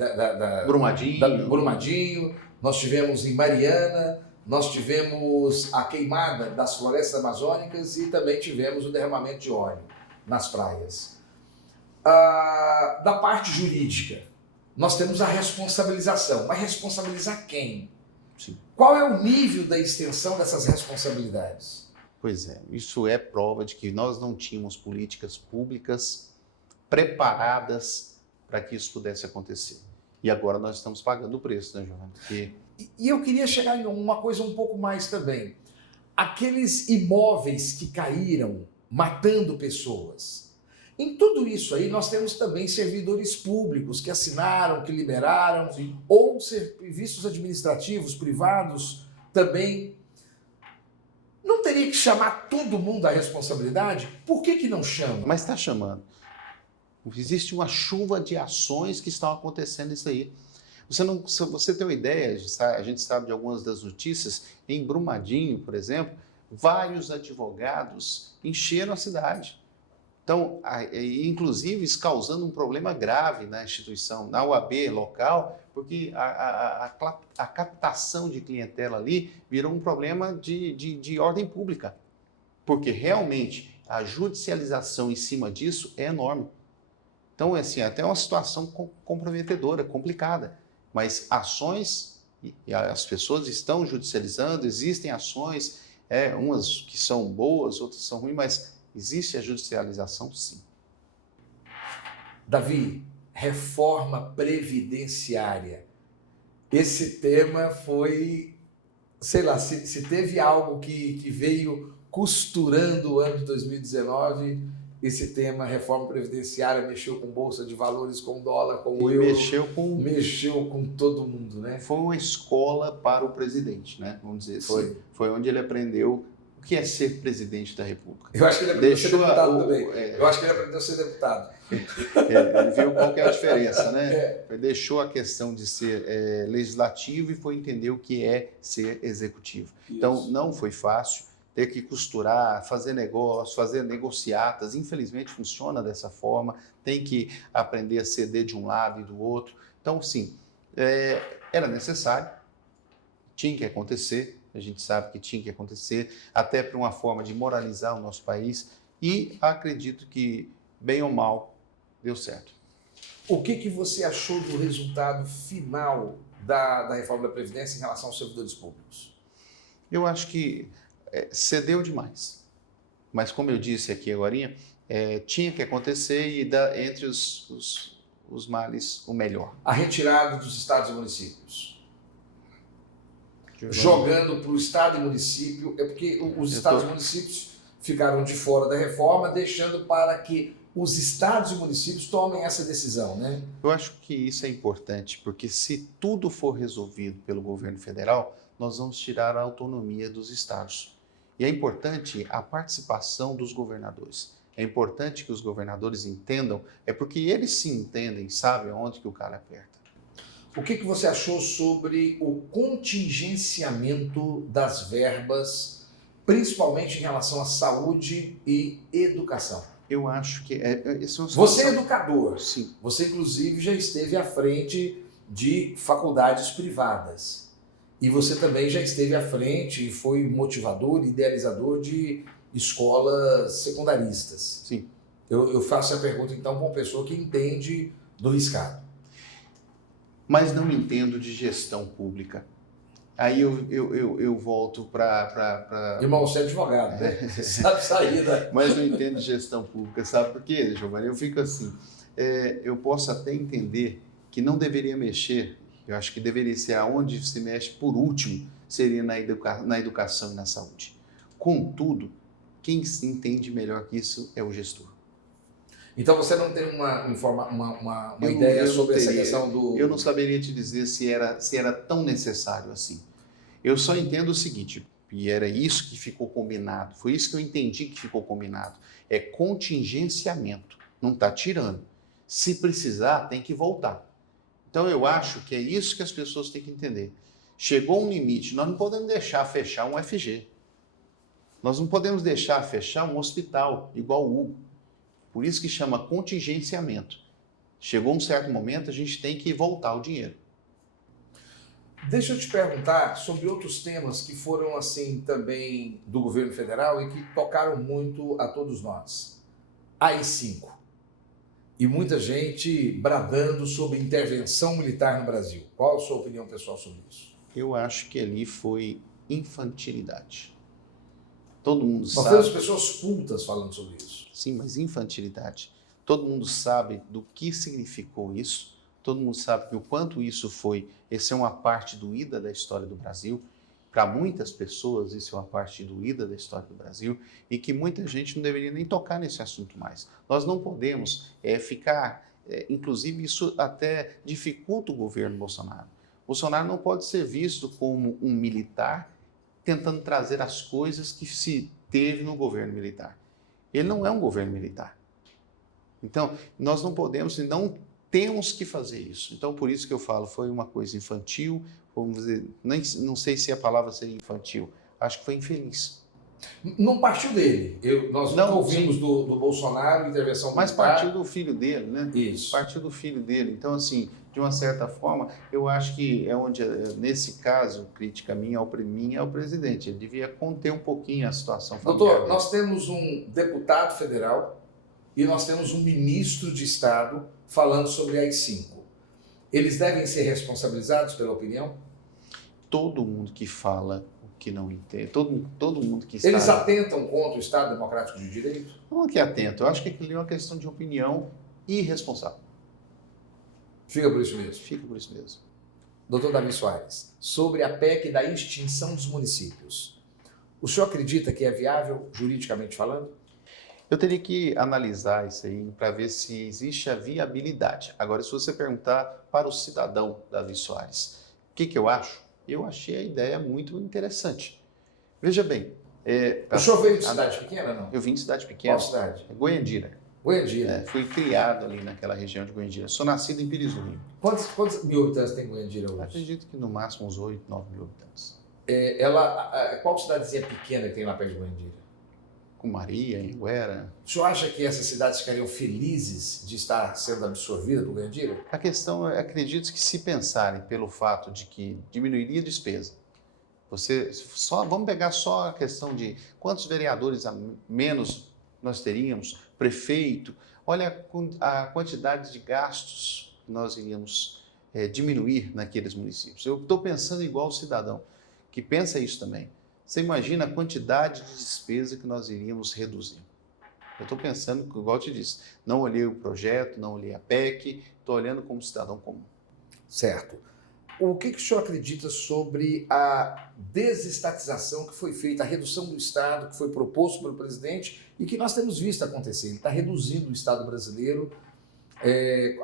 Brumadinho, nós tivemos em Mariana, nós tivemos a queimada das florestas amazônicas e também tivemos o derramamento de óleo nas praias. Da parte jurídica, nós temos a responsabilização. Mas responsabilizar quem? Sim. Qual é o nível da extensão dessas responsabilidades? Pois é, isso é prova de que nós não tínhamos políticas públicas preparadas para que isso pudesse acontecer. E agora nós estamos pagando o preço, né, Giovanni? E eu queria chegar em uma coisa um pouco mais também. Aqueles imóveis que caíram matando pessoas. Em tudo isso aí nós temos também servidores públicos que assinaram, que liberaram, sim, ou serviços administrativos privados também. Não teria que chamar todo mundo à responsabilidade? Por que não chama? Mas está chamando. Existe uma chuva de ações que estão acontecendo isso aí. Se você tem uma ideia, a gente sabe de algumas das notícias, em Brumadinho, por exemplo, vários advogados encheram a cidade. Então, inclusive, isso causando um problema grave na instituição, na UAB local, porque a captação de clientela ali virou um problema de ordem pública. Porque realmente a judicialização em cima disso é enorme. Então, assim, até uma situação comprometedora, complicada. Mas ações, e as pessoas estão judicializando, existem ações, umas que são boas, outras são ruins, mas existe a judicialização, sim. Davi, reforma previdenciária. esse tema foi, sei lá, se teve algo que veio costurando o ano de 2019, esse tema, reforma previdenciária, mexeu com bolsa de valores, com dólar, com o euro, mexeu com todo mundo, né? Foi uma escola para o presidente, né? Vamos dizer assim. Foi onde ele aprendeu o que é ser presidente da República. Eu acho que ele aprendeu a ser deputado também. Eu acho que ele aprendeu a ser deputado. Ele viu qual que é a diferença, né? Deixou a questão de ser legislativo e foi entender o que é ser executivo. Isso. Então, não foi fácil ter que costurar, fazer negócio, fazer negociatas. Infelizmente, funciona dessa forma. Tem que aprender a ceder de um lado e do outro. Então, sim, era necessário, tinha que acontecer. A gente sabe que tinha que acontecer, até por uma forma de moralizar o nosso país. E acredito que, bem ou mal, deu certo. O que você achou do resultado final da reforma da Previdência em relação aos servidores públicos? Eu acho que cedeu demais. Mas, como eu disse aqui agorinha, tinha que acontecer e dar entre os males o melhor. A retirada dos estados e municípios. Jogando para o estado e município, porque os estados e municípios ficaram de fora da reforma, deixando para que os estados e municípios tomem essa decisão, né? Eu acho que isso é importante, porque se tudo for resolvido pelo governo federal, nós vamos tirar a autonomia dos estados. E é importante a participação dos governadores. É importante que os governadores entendam, porque eles se entendem, sabem aonde que o cara aperta. O que você achou sobre o contingenciamento das verbas, principalmente em relação à saúde e educação? Eu acho que Você é educador. Sim. Você, inclusive, já esteve à frente de faculdades privadas. E você também já esteve à frente e foi motivador, idealizador de escolas secundaristas. Sim. Eu faço a pergunta, então, para uma pessoa que entende do riscado. Mas não entendo de gestão pública. Aí eu volto para... Irmão, você é advogado, né? Você sabe sair, né? Mas não entendo de gestão pública. Sabe por quê, Giovanni? Eu fico assim, eu posso até entender que não deveria mexer, eu acho que deveria ser aonde se mexe por último, seria na educação e na saúde. Contudo, quem se entende melhor que isso é o gestor. Então você não tem uma ideia sobre essa questão do... Eu não saberia te dizer se era tão necessário assim. Eu só entendo o seguinte, e era isso que ficou combinado, foi isso que eu entendi que ficou combinado, é contingenciamento, não está tirando. Se precisar, tem que voltar. Então eu acho que é isso que as pessoas têm que entender. Chegou um limite, nós não podemos deixar fechar um FG. Nós não podemos deixar fechar um hospital, igual o Hugo. Por isso que chama contingenciamento. Chegou um certo momento, a gente tem que voltar o dinheiro. Deixa eu te perguntar sobre outros temas que foram assim também do governo federal e que tocaram muito a todos nós. AI-5. E muita gente bradando sobre intervenção militar no Brasil. Qual a sua opinião pessoal sobre isso? Eu acho que ali foi infantilidade. Todo mundo sabe. Nós temos pessoas cultas falando sobre isso. Sim, mas infantilidade. Todo mundo sabe do que significou isso. Todo mundo sabe que o quanto isso foi. Essa é uma parte doída da história do Brasil. Para muitas pessoas, isso é uma parte doída da história do Brasil e que muita gente não deveria nem tocar nesse assunto mais. Nós não podemos ficar... inclusive, isso até dificulta o governo Bolsonaro. Bolsonaro não pode ser visto como um militar tentando trazer as coisas que se teve no governo militar. Ele não é um governo militar. Então, nós não podemos e não temos que fazer isso. Então, por isso que eu falo, foi uma coisa infantil, vamos dizer, não sei se a palavra seria infantil, acho que foi infeliz. Não partiu dele. Nós não ouvimos do Bolsonaro intervenção militar. Mas partiu do filho dele, né? Isso. Partiu do filho dele. Então, assim, de uma certa forma, eu acho que é onde, nesse caso, crítica minha ao presidente. Ele devia conter um pouquinho a situação familiar. Doutor, nós temos um deputado federal e nós temos um ministro de Estado falando sobre AI-5. Eles devem ser responsabilizados pela opinião? Todo mundo que fala o que não entende, todo mundo que está... Eles atentam contra o Estado Democrático de Direito? Não é que atento, eu acho que aquilo é uma questão de opinião irresponsável. Fica por isso mesmo? Fica por isso mesmo. doutor Davi Soares, sobre a PEC da extinção dos municípios. O senhor acredita que é viável, juridicamente falando? Eu teria que analisar isso aí para ver se existe a viabilidade. Agora, se você perguntar para o cidadão Davi Soares, o que eu acho? Eu achei a ideia muito interessante. Veja bem... o senhor veio de cidade pequena, não? Eu vim de cidade pequena. Qual cidade? Goiandira. Goiandira. Fui criado ali naquela região de Goiandira. Sou nascido em Pires do Rio. Quantos mil habitantes tem Goiandira hoje? Acredito que no máximo uns 8, 9 mil habitantes. Qual cidadezinha pequena que tem lá perto de Goiandira? Cumaria, Anhanguera. O senhor acha que essas cidades ficariam felizes de estar sendo absorvidas por Goiandira? A questão é, acredito que se pensarem pelo fato de que diminuiria a despesa, vamos pegar só a questão de quantos vereadores a menos nós teríamos, prefeito, olha a quantidade de gastos que nós iríamos diminuir naqueles municípios. Eu estou pensando igual o cidadão, que pensa isso também. Você imagina a quantidade de despesa que nós iríamos reduzir. Eu estou pensando, igual eu te disse, não olhei o projeto, não olhei a PEC, estou olhando como cidadão comum. Certo. O que o senhor acredita sobre a desestatização que foi feita, a redução do Estado que foi proposto pelo presidente e que nós temos visto acontecer? Ele está reduzindo o Estado brasileiro,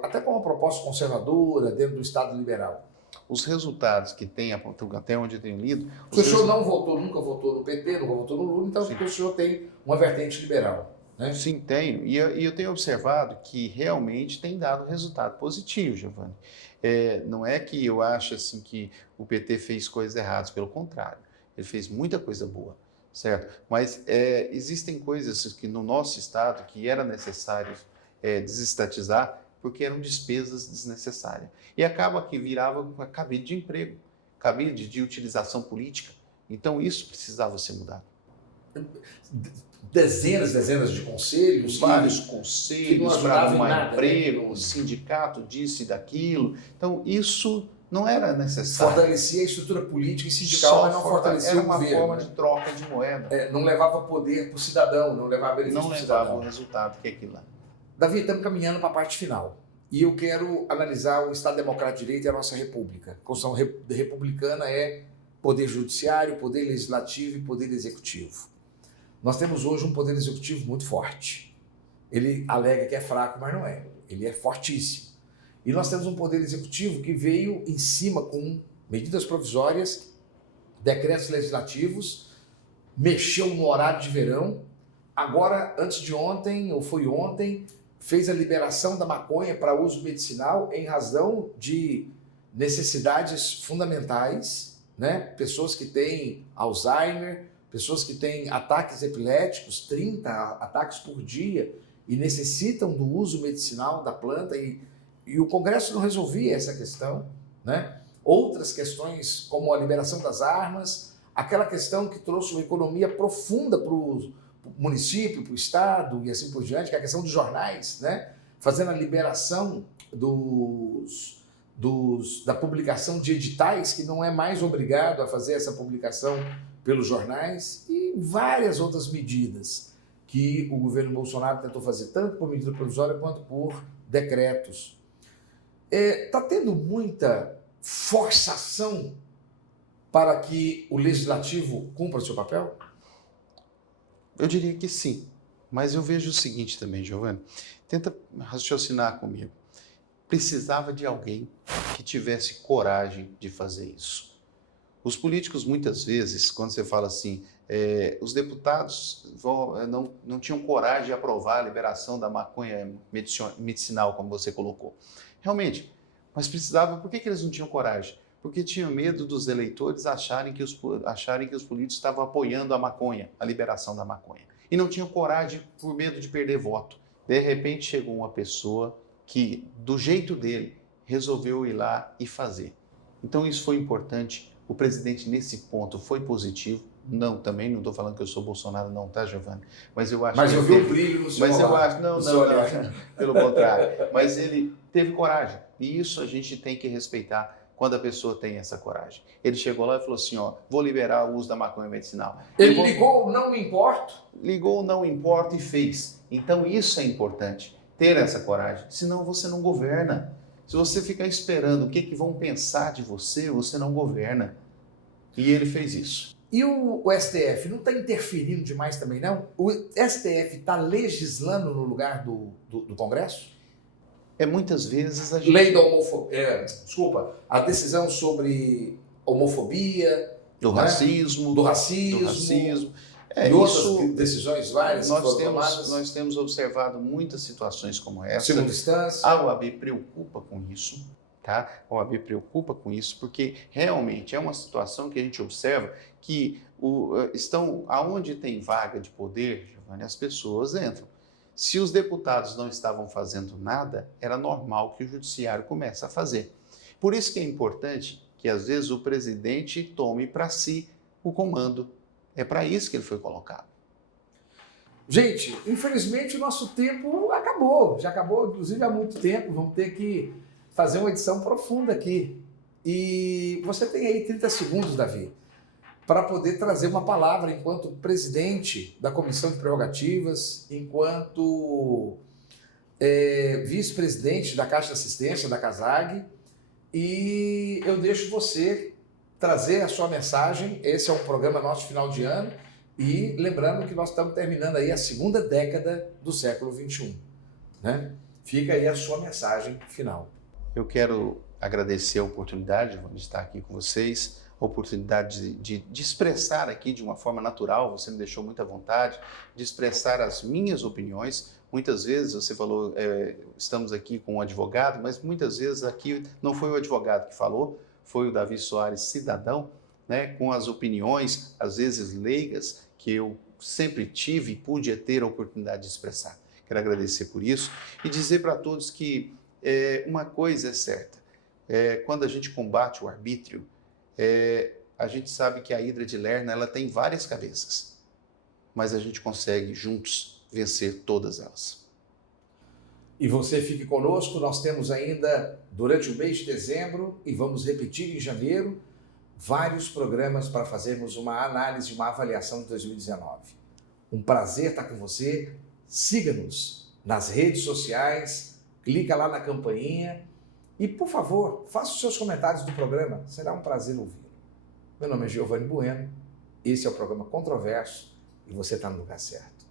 até com uma proposta conservadora dentro do Estado liberal. Os resultados que tem, até onde eu tenho lido... O senhor não votou, nunca votou no PT, nunca votou no Lula, então porque o senhor tem uma vertente liberal, né? Sim, tenho. E eu tenho observado que realmente tem dado resultado positivo, Giovanni. Não é que eu acho assim que o PT fez coisas erradas, pelo contrário. Ele fez muita coisa boa, certo? Mas existem coisas que no nosso estado que era necessário desestatizar porque eram despesas desnecessárias. E acaba que virava uma cabide de emprego, cabide de utilização política. Então isso precisava ser mudado. Dezenas de conselhos. Vários conselhos para arrumar emprego, o sindicato disse daquilo. Então, isso não era necessário. Fortalecia a estrutura política e sindical, mas não fortalecia o governo. Era uma forma de troca de moeda. Não levava poder para o cidadão, não levava benefício para o cidadão. Não levava o resultado que é aquilo lá. Davi, estamos caminhando para a parte final. E eu quero analisar o Estado Democrático de Direito e a nossa República. A Constituição republicana é poder judiciário, poder legislativo e poder executivo. Nós temos hoje um poder executivo muito forte. Ele alega que é fraco, mas não é. Ele é fortíssimo. E nós temos um poder executivo que veio em cima com medidas provisórias, decretos legislativos, mexeu no horário de verão. Agora, antes de ontem, ou foi ontem, fez a liberação da maconha para uso medicinal em razão de necessidades fundamentais, né? Pessoas que têm Alzheimer, pessoas que têm ataques epiléticos, 30 ataques por dia, e necessitam do uso medicinal da planta, e o Congresso não resolvia essa questão, né? Outras questões, como a liberação das armas, aquela questão que trouxe uma economia profunda para o município, para o estado e assim por diante, que é a questão dos jornais, né? Fazendo a liberação da publicação de editais, que não é mais obrigado a fazer essa publicação pelos jornais, e várias outras medidas que o governo Bolsonaro tentou fazer, tanto por medida provisória quanto por decretos. Está tendo muita forçação para que o legislativo cumpra seu papel? Eu diria que sim, mas eu vejo o seguinte também, Giovanni, tenta raciocinar comigo. Precisava de alguém que tivesse coragem de fazer isso. Os políticos, muitas vezes, quando você fala assim, os deputados não tinham coragem de aprovar a liberação da maconha medicinal, como você colocou. Realmente, mas precisava, por que eles não tinham coragem? Porque tinham medo dos eleitores acharem que os políticos estavam apoiando a maconha, a liberação da maconha. E não tinham coragem por medo de perder voto. De repente chegou uma pessoa que, do jeito dele, resolveu ir lá e fazer. Então isso foi importante. O presidente, nesse ponto, foi positivo. Não, também não estou falando que eu sou Bolsonaro, não, tá, Giovanni? Mas eu acho. Mas eu vi o brilho no seu olhar. Mas eu acho, não, pelo contrário. Mas ele teve coragem. E isso a gente tem que respeitar quando a pessoa tem essa coragem. Ele chegou lá e falou assim, vou liberar o uso da maconha medicinal. Ele ligou, não me importo? Ligou, não importa e fez. Então isso é importante, ter essa coragem. Senão você não governa. Se você ficar esperando o que vão pensar de você, você não governa. E ele fez isso. E o STF não está interferindo demais também, não? O STF está legislando no lugar do Congresso? Muitas vezes a gente... Lei da homofobia, a decisão sobre homofobia, do né? racismo. Do racismo. E outras decisões várias que foram tomadas. Nós temos observado muitas situações como essa. Segunda instância. A OAB preocupa com isso, tá? A OAB preocupa com isso porque realmente é uma situação que a gente observa que aonde tem vaga de poder, Giovanni, as pessoas entram. Se os deputados não estavam fazendo nada, era normal que o judiciário comece a fazer. Por isso que é importante que às vezes o presidente tome para si o comando. É para isso que ele foi colocado. Gente, infelizmente o nosso tempo acabou. Já acabou, inclusive, há muito tempo. Vamos ter que fazer uma edição profunda aqui. E você tem aí 30 segundos, Davi, para poder trazer uma palavra enquanto presidente da Comissão de Prerrogativas, enquanto vice-presidente da Caixa de Assistência, da CASAG. E eu deixo você trazer a sua mensagem. Esse é um programa nosso de final de ano. E lembrando que nós estamos terminando aí a segunda década do século XXI. Né? Fica aí a sua mensagem final. Eu quero agradecer a oportunidade de estar aqui com vocês, a oportunidade de expressar aqui de uma forma natural, você me deixou muita vontade, de expressar as minhas opiniões. Muitas vezes você falou, estamos aqui com um advogado, mas muitas vezes aqui não foi o advogado que falou, foi o Davi Soares, cidadão, né, com as opiniões, às vezes leigas, que eu sempre tive e pude ter a oportunidade de expressar. Quero agradecer por isso e dizer para todos que uma coisa é certa, quando a gente combate o arbítrio, a gente sabe que a hidra de Lerna ela tem várias cabeças, mas a gente consegue juntos vencer todas elas. E você fique conosco, nós temos ainda, durante o mês de dezembro, e vamos repetir em janeiro, vários programas para fazermos uma análise, uma avaliação de 2019. Um prazer estar com você, siga-nos nas redes sociais, clica lá na campainha e, por favor, faça os seus comentários do programa, será um prazer ouvi-lo. Meu nome é Giovanni Bueno, esse é o programa Controverso e você está no lugar certo.